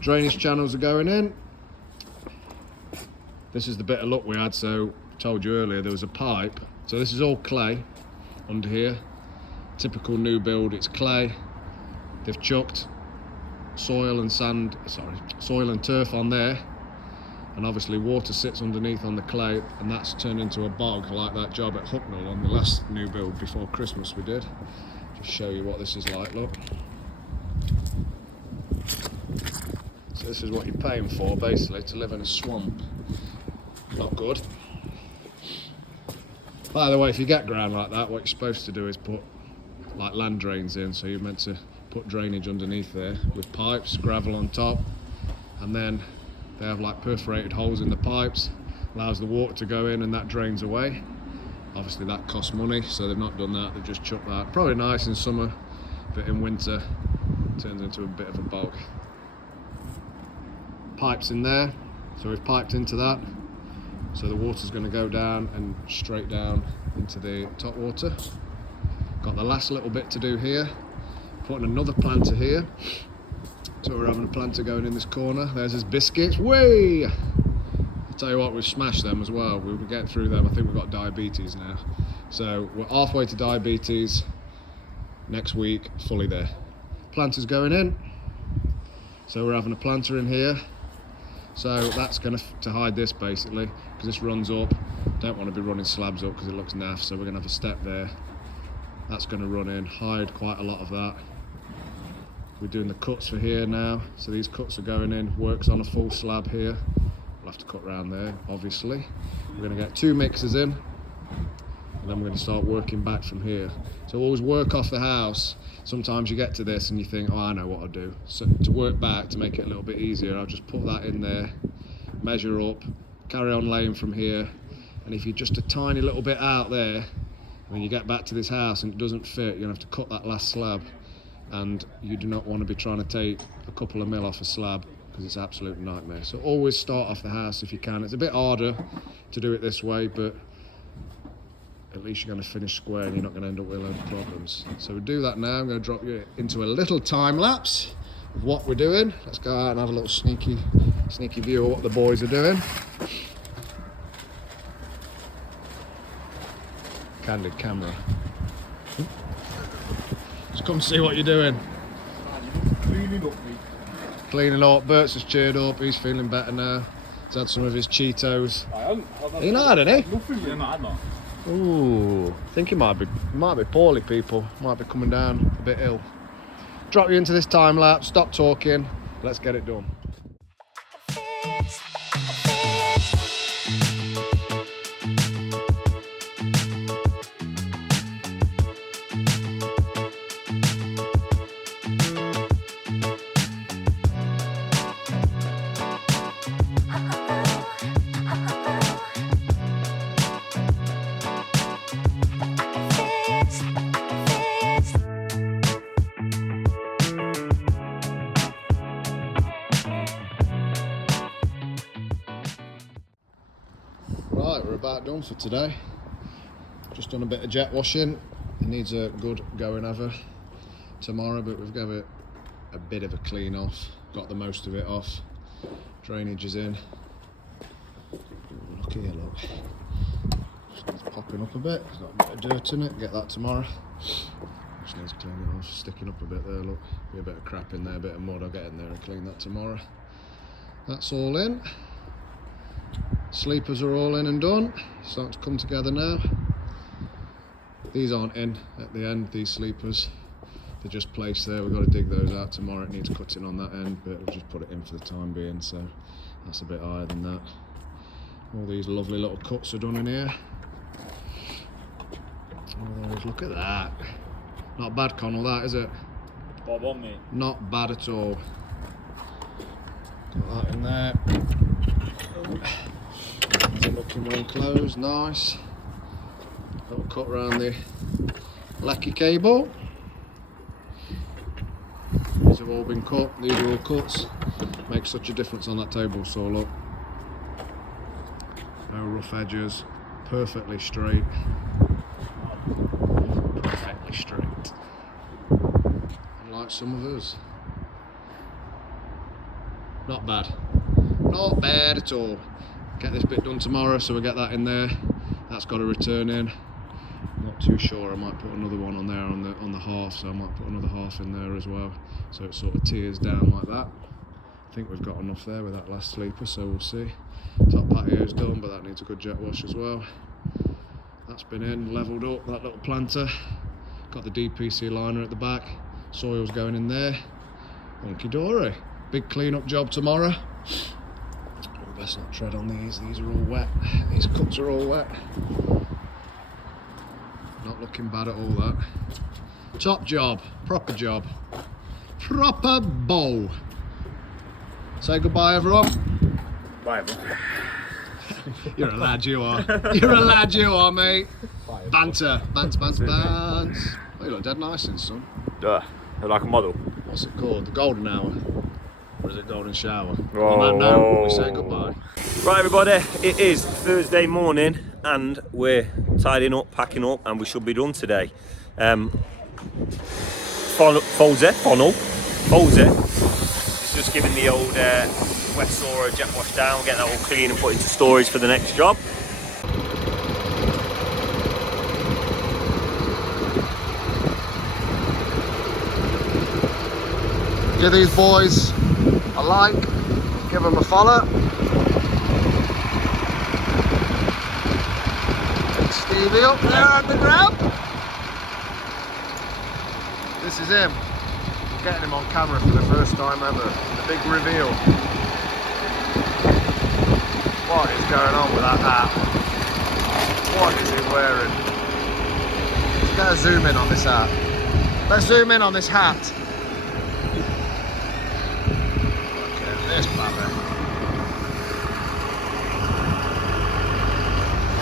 Drainage channels are going in. This is the bit of luck we had, so I told you earlier there was a pipe. So this is all clay under here. Typical new build, it's clay. They've chucked soil and turf on there, and obviously water sits underneath on the clay, and that's turned into a bog like that job at Hucknall on the last new build before Christmas we did. Just show you what this is like, look. So this is what you're paying for basically, to live in a swamp. Not good. By the way, if you get ground like that, what you're supposed to do is put like land drains in, so you're meant to put drainage underneath there with pipes, gravel on top, and then they have like perforated holes in the pipes, allows the water to go in and that drains away. Obviously that costs money, so they've not done that, they've just chucked that. Probably nice in summer, but in winter it turns into a bit of a bog. Pipes in there, so we've piped into that, so the water's going to go down and straight down into the top water. Got the last little bit to do here, putting another planter here. So we're having a planter going in this corner. There's his Biscuit, way! Tell you what, we've smashed them as well. We'll get through them. I think we've got diabetes now. So we're halfway to diabetes. Next week, fully there. Planter's going in. So we're having a planter in here. So that's going to hide this basically, because this runs up. Don't want to be running slabs up because it looks naff. So we're going to have a step there. That's going to run in, hide quite a lot of that. We're doing the cuts for here now. So these cuts are going in. Works on a full slab here. We'll have to cut around there, obviously. We're going to get 2 mixers in, and then we're going to start working back from here. So always work off the house. Sometimes you get to this and you think, oh, I know what I'll do. So to work back, to make it a little bit easier, I'll just put that in there, measure up, carry on laying from here. And if you're just a tiny little bit out there, when you get back to this house and it doesn't fit, you're going to have to cut that last slab. And you do not want to be trying to take a couple of mil off a slab, because it's an absolute nightmare. So always start off the house if you can. It's a bit harder to do it this way, but at least you're going to finish square and you're not going to end up with a load of problems. So we do that now. I'm going to drop you into a little time lapse of what we're doing. Let's go out and have a little sneaky view of what the boys are doing. Candid camera. Just come see what you're doing. Cleaning up, mate. Cleaning up. Bert's has cheered up. He's feeling better now. He's had some of his Cheetos. I haven't. He not had any? Nothing, mate. I had not. Ooh, I think he might be poorly, people. Might be coming down a bit ill. Drop you into this time lapse. Stop talking. Let's get it done. Right, we're about done for today. Just done a bit of jet washing. It needs a good going over tomorrow, but we've given it a bit of a clean off. Got the most of it off. Drainage is in. Ooh, look here, look. It's popping up a bit. It's got a bit of dirt in it. Get that tomorrow. Just needs to clean it off. Sticking up a bit there, look. Be a bit of crap in there, a bit of mud. I'll get in there and clean that tomorrow. That's all in. Sleepers are all in and done. Starting to come together now. These aren't in at the end, these sleepers. They're just placed there. We've got to dig those out tomorrow. It needs cutting on that end, but we'll just put it in for the time being, so that's a bit higher than that. All these lovely little cuts are done in here. Oh, look at that. Not bad, Connell, that, is it? Bob on, mate. Not bad at all. Got that in there. Looking well closed, nice. Little cut around the lecky cable. These have all been cut, these are all cuts. Makes such a difference on that table saw, look. No rough edges, perfectly straight. Perfectly straight. Unlike some of us. Not bad. Not bad at all. Get this bit done tomorrow, so we'll get that in there. That's got to return in. I'm not too sure. I might put another one on there on the half, so I might put another half in there as well, so it sort of tears down like that. I think we've got enough there with that last sleeper, so we'll see. Top patio's done, but that needs a good jet wash as well. That's been in, levelled up, that little planter. Got the DPC liner at the back. Soil's going in there. Hunky dory. Big clean up job tomorrow. Best not tread on these are all wet. These cuts are all wet. Not looking bad at all, that. Top job, proper job. Proper bow. Say goodbye, everyone. Bye, everyone. You're a lad, you are. You're a lad, you are, mate. Banter. Bants. Oh, you look dead nice in sun. Like a model. What's it called? The golden hour. Or is it golden shower? Whoa, On that note, whoa. we say goodbye. Right, everybody, it is Thursday morning and we're tidying up, packing up, and we should be done today. Folds it. next, just giving the old wet saw a jet wash down, getting that all clean and put into storage for the next job. Give these boys a like, give them a follow. Stevie up there on the ground. This is him. I'm getting him on camera for the first time ever. The big reveal. What is going on with that hat? What is he wearing? Let's get a zoom in on this hat. Let's zoom in on this hat. Look at this baby.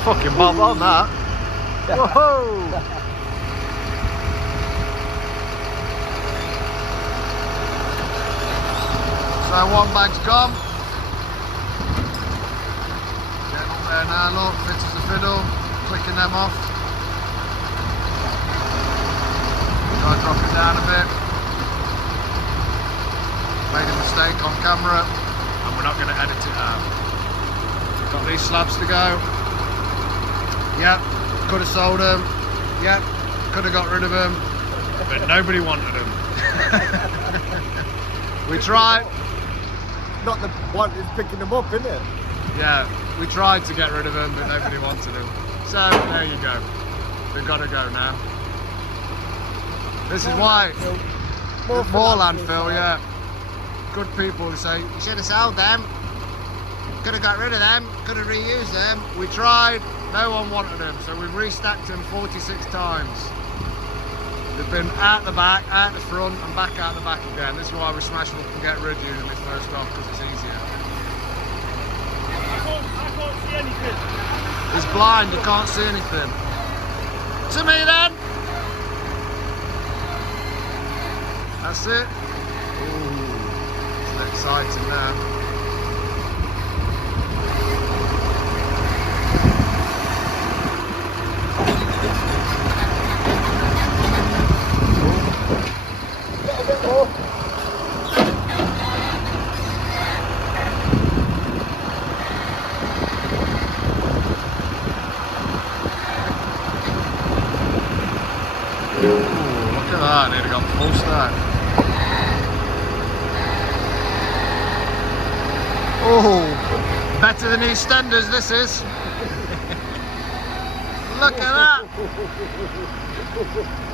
Fucking bob on that. Whoa! So one bag's gone. Getting up there now, look, fit as a fiddle, clicking them off. Try to drop it down a bit. Made a mistake on camera, and we're not going to edit it out. Got these slabs to go. Yep, could have sold them. Yep, could have got rid of them, but nobody wanted them. We tried. Not the one that's picking them up, isn't it? Yeah, we tried to get rid of them, but nobody wanted them. So there you go. They've got to go now. This is why. More landfill, yeah. Good people who say, you should have sold them. Could have got rid of them. Could have reused them. We tried. No one wanted them, so we've restacked them 46 times. They've been out the back, out the front, and back out the back again. This is why we smash them up and get rid usually first off, because it's easier. I can't see anything. He's blind, he can't see anything. To me then! That's it. Ooh, it's exciting now. I nearly got the full stack. Oh, better than EastEnders this is. Look at that.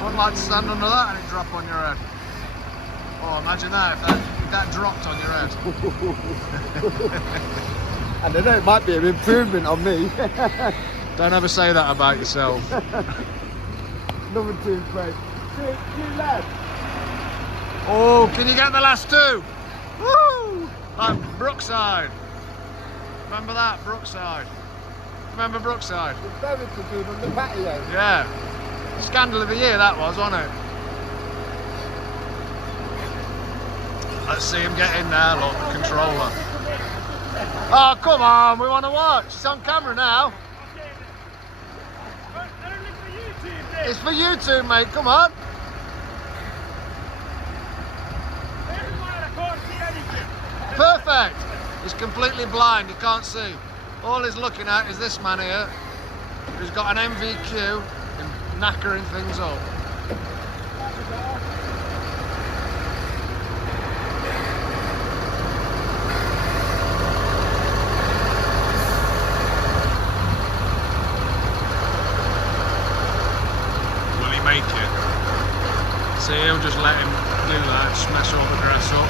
I'd like to stand under that and it drop on your head. Oh, imagine that if that dropped on your head. And I know it might be an improvement on me. Don't ever say that about yourself. Number 2, Craig. Two lads. Oh, can you get the last two? Woo! Like Brookside. Remember that, Brookside? Remember Brookside? The Berwick dude on the patio. Yeah. Scandal of the year that was, wasn't it? Let's see him get in there, look, the controller. Oh, come on, we want to watch. It's on camera now. It's for YouTube, mate, come on. Perfect. He's completely blind, he can't see. All he's looking at is this man here, who's got an MVQ in knackering things up. Will he make it? See, he'll just let him do that, smash all the grass up.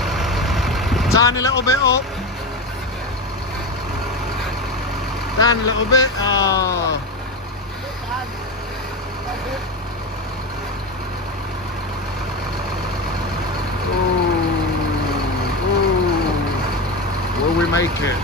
Tiny little bit up. Tiny little bit. Oh. Ooh. Ooh. Will we make it?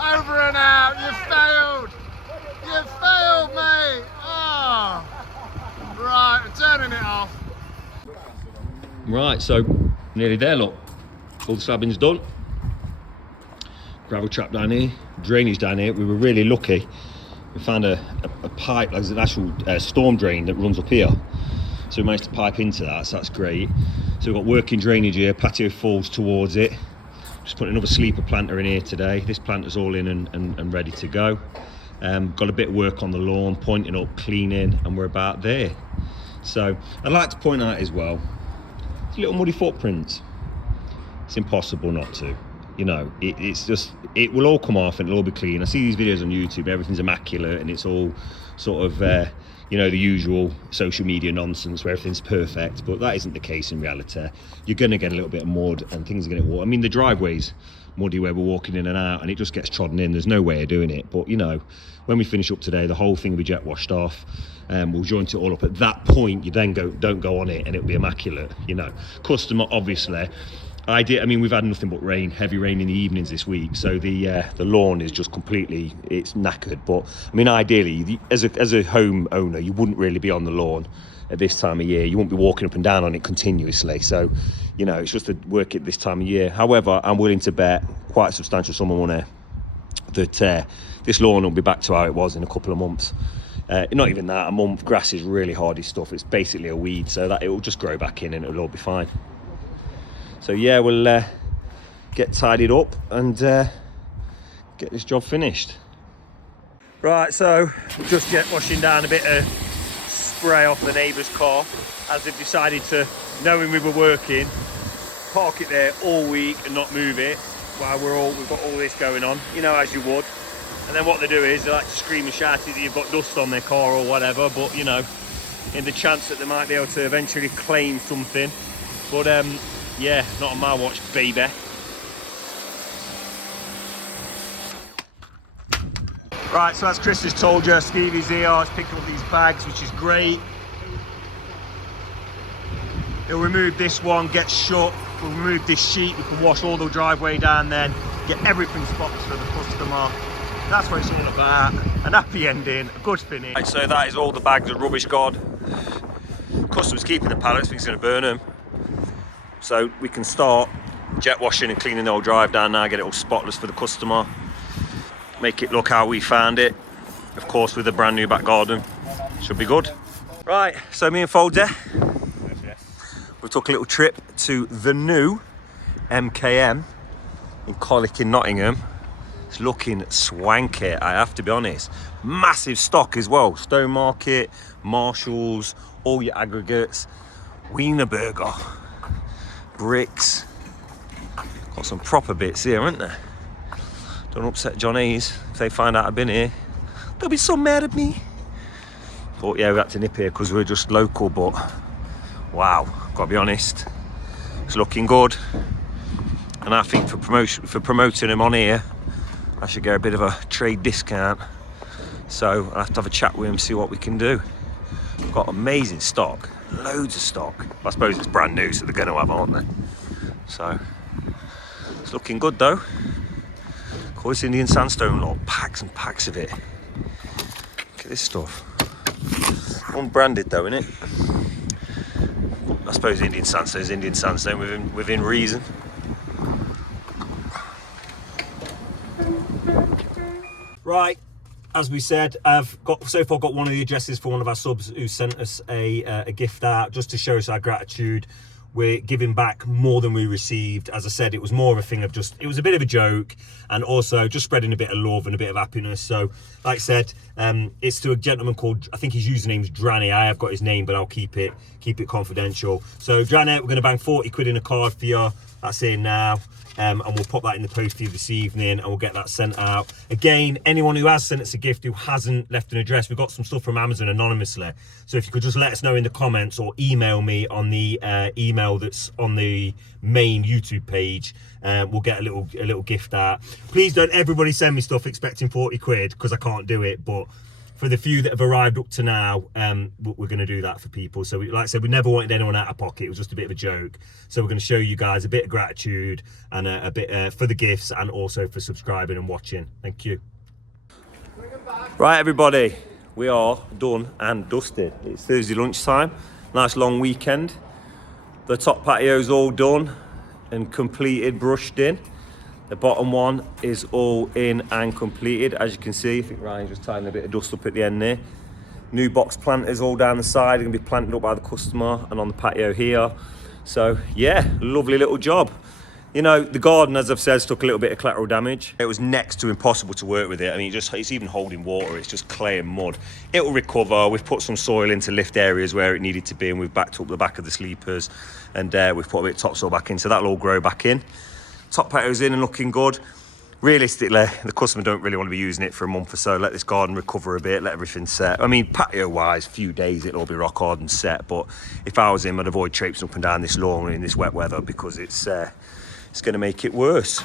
Over and out, you failed! You failed, mate! Oh. Right, I'm turning it off. Right, so nearly there, look. All the slabbing's done. Gravel trap down here, drainage down here. We were really lucky. We found a pipe, like there's an actual storm drain that runs up here. So we managed to pipe into that, so that's great. So we've got working drainage here, patio falls towards it. Just put another sleeper planter in here today. This planter's all in and ready to go. Got a bit of work on the lawn, pointing up, cleaning, and we're about there. So I'd like to point out as well, little muddy footprints. It's impossible not to. You know, it's just, it will all come off and it'll all be clean. I see these videos on YouTube, everything's immaculate and it's all sort of, you know, the usual social media nonsense where everything's perfect, but that isn't the case in reality. You're going to get a little bit of mud and things are going to walk. I mean, the driveway's muddy where we're walking in and out and it just gets trodden in. There's no way of doing it. But, you know, when we finish up today, the whole thing will be jet washed off. We'll joint it all up. At that point, you then don't go on it and it'll be immaculate, you know. Customer, obviously, I mean, we've had nothing but rain, heavy rain in the evenings this week, so the lawn is just completely, it's knackered. But I mean, ideally, as a home owner, you wouldn't really be on the lawn at this time of year. You won't be walking up and down on it continuously. So, you know, it's just to work it this time of year. However, I'm willing to bet quite a substantial sum of money that this lawn will be back to how it was in a couple of months. Not even that, a month. Grass is really hardy stuff. It's basically a weed, so that it will just grow back in and it'll all be fine. So yeah, we'll get tidied up and get this job finished. Right, so just jet washing down a bit of spray off the neighbour's car as they've decided to, knowing we were working, park it there all week and not move it while we've got all this going on, you know, as you would. And then what they do is they like to scream and shout that you've got dust on their car or whatever, but you know, in the chance that they might be able to eventually claim something. But yeah, not on my watch, baby. Right, so as Chris has told you, Stevie's here, he's picking up these bags, which is great. He'll remove this one, get shut, we'll remove this sheet, we can wash all the driveway down then, get everything spotless for the customer. That's what it's all about, an happy ending, a good finish. Right, so that is all the bags of rubbish gone. Customer's keeping the pallets, thinks he's going to burn them. So we can start jet washing and cleaning the whole drive down now, get it all spotless for the customer. Make it look how we found it. Of course, with a brand new back garden. Should be good. Right, so me and Folder, we took a little trip to the new MKM in Colic in Nottingham. It's looking swanky, I have to be honest. Massive stock as well. Stone Market, Marshalls, all your aggregates. Wienerburger. Bricks. Got some proper bits here, aren't there? Don't upset Johnny's if they find out I've been here. They'll be so mad at me. But yeah, we had to nip here because we're just local, but wow, gotta be honest, it's looking good. And I think for promoting them on here, I should get a bit of a trade discount. So I'll have to have a chat with him, see what we can do. We've got amazing stock. Loads of stock. I suppose it's brand new, so they're going to have, aren't they? So it's looking good though. Of course, Indian sandstone, lot, packs and packs of it. Look at this stuff. Unbranded though, innit? I suppose Indian sandstone is Indian sandstone within reason. Right. As we said, I've so far got one of the addresses for one of our subs who sent us a gift out just to show us our gratitude. We're giving back more than we received. As I said, it was more of a thing of just, it was a bit of a joke and also just spreading a bit of love and a bit of happiness. So, like I said, it's to a gentleman called, I think his username's Dranny. I have got his name, but I'll keep it confidential. So, Dranny, we're going to bang 40 quid in a card for you. That's in now. And we'll pop that in the post for you this evening and we'll get that sent out. Again, anyone who has sent us a gift who hasn't left an address, we've got some stuff from Amazon anonymously. So if you could just let us know in the comments or email me on the email that's on the main YouTube page, we'll get a little gift out. Please don't everybody send me stuff expecting 40 quid because I can't do it, but for the few that have arrived up to now, we're going to do that for people. So like I said, we never wanted anyone out of pocket. It was just a bit of a joke. So we're going to show you guys a bit of gratitude and a bit for the gifts and also for subscribing and watching. Thank you. Right, everybody, we are done and dusted. It's Thursday lunchtime. Nice long weekend. The top patio's all done and completed, brushed in. The bottom one is all in and completed. As you can see, I think Ryan's just tying a bit of dust up at the end there. New box planters all down the side, going to be planted up by the customer and on the patio here. So yeah, lovely little job. You know, the garden, as I've said, took a little bit of collateral damage. It was next to impossible to work with it. I mean, it's even holding water. It's just clay and mud. It'll recover. We've put some soil into lift areas where it needed to be, and we've backed up the back of the sleepers, and we've put a bit of topsoil back in, so that'll all grow back in. Top patio's in and looking good. Realistically, the customer don't really want to be using it for a month or so. Let this garden recover a bit, let everything set. I mean, patio-wise, a few days it'll all be rock hard and set, but if I was him, I'd avoid traipsing up and down this lawn in this wet weather, because it's going to make it worse.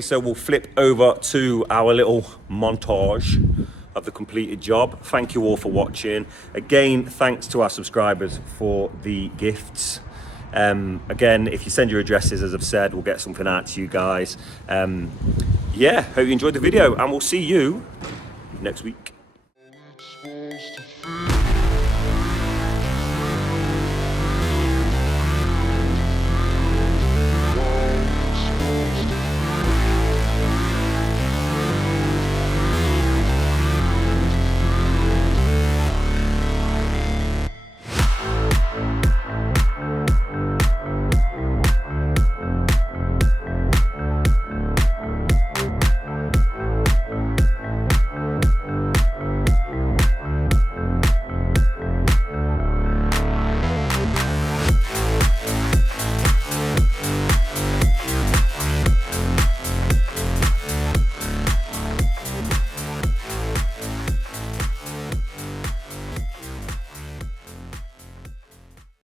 So we'll flip over to our little montage of the completed job. Thank you all for watching. Again, thanks to our subscribers for the gifts. Again, if you send your addresses, as I've said, we'll get something out to you guys. Yeah, hope you enjoyed the video, and we'll see you next week.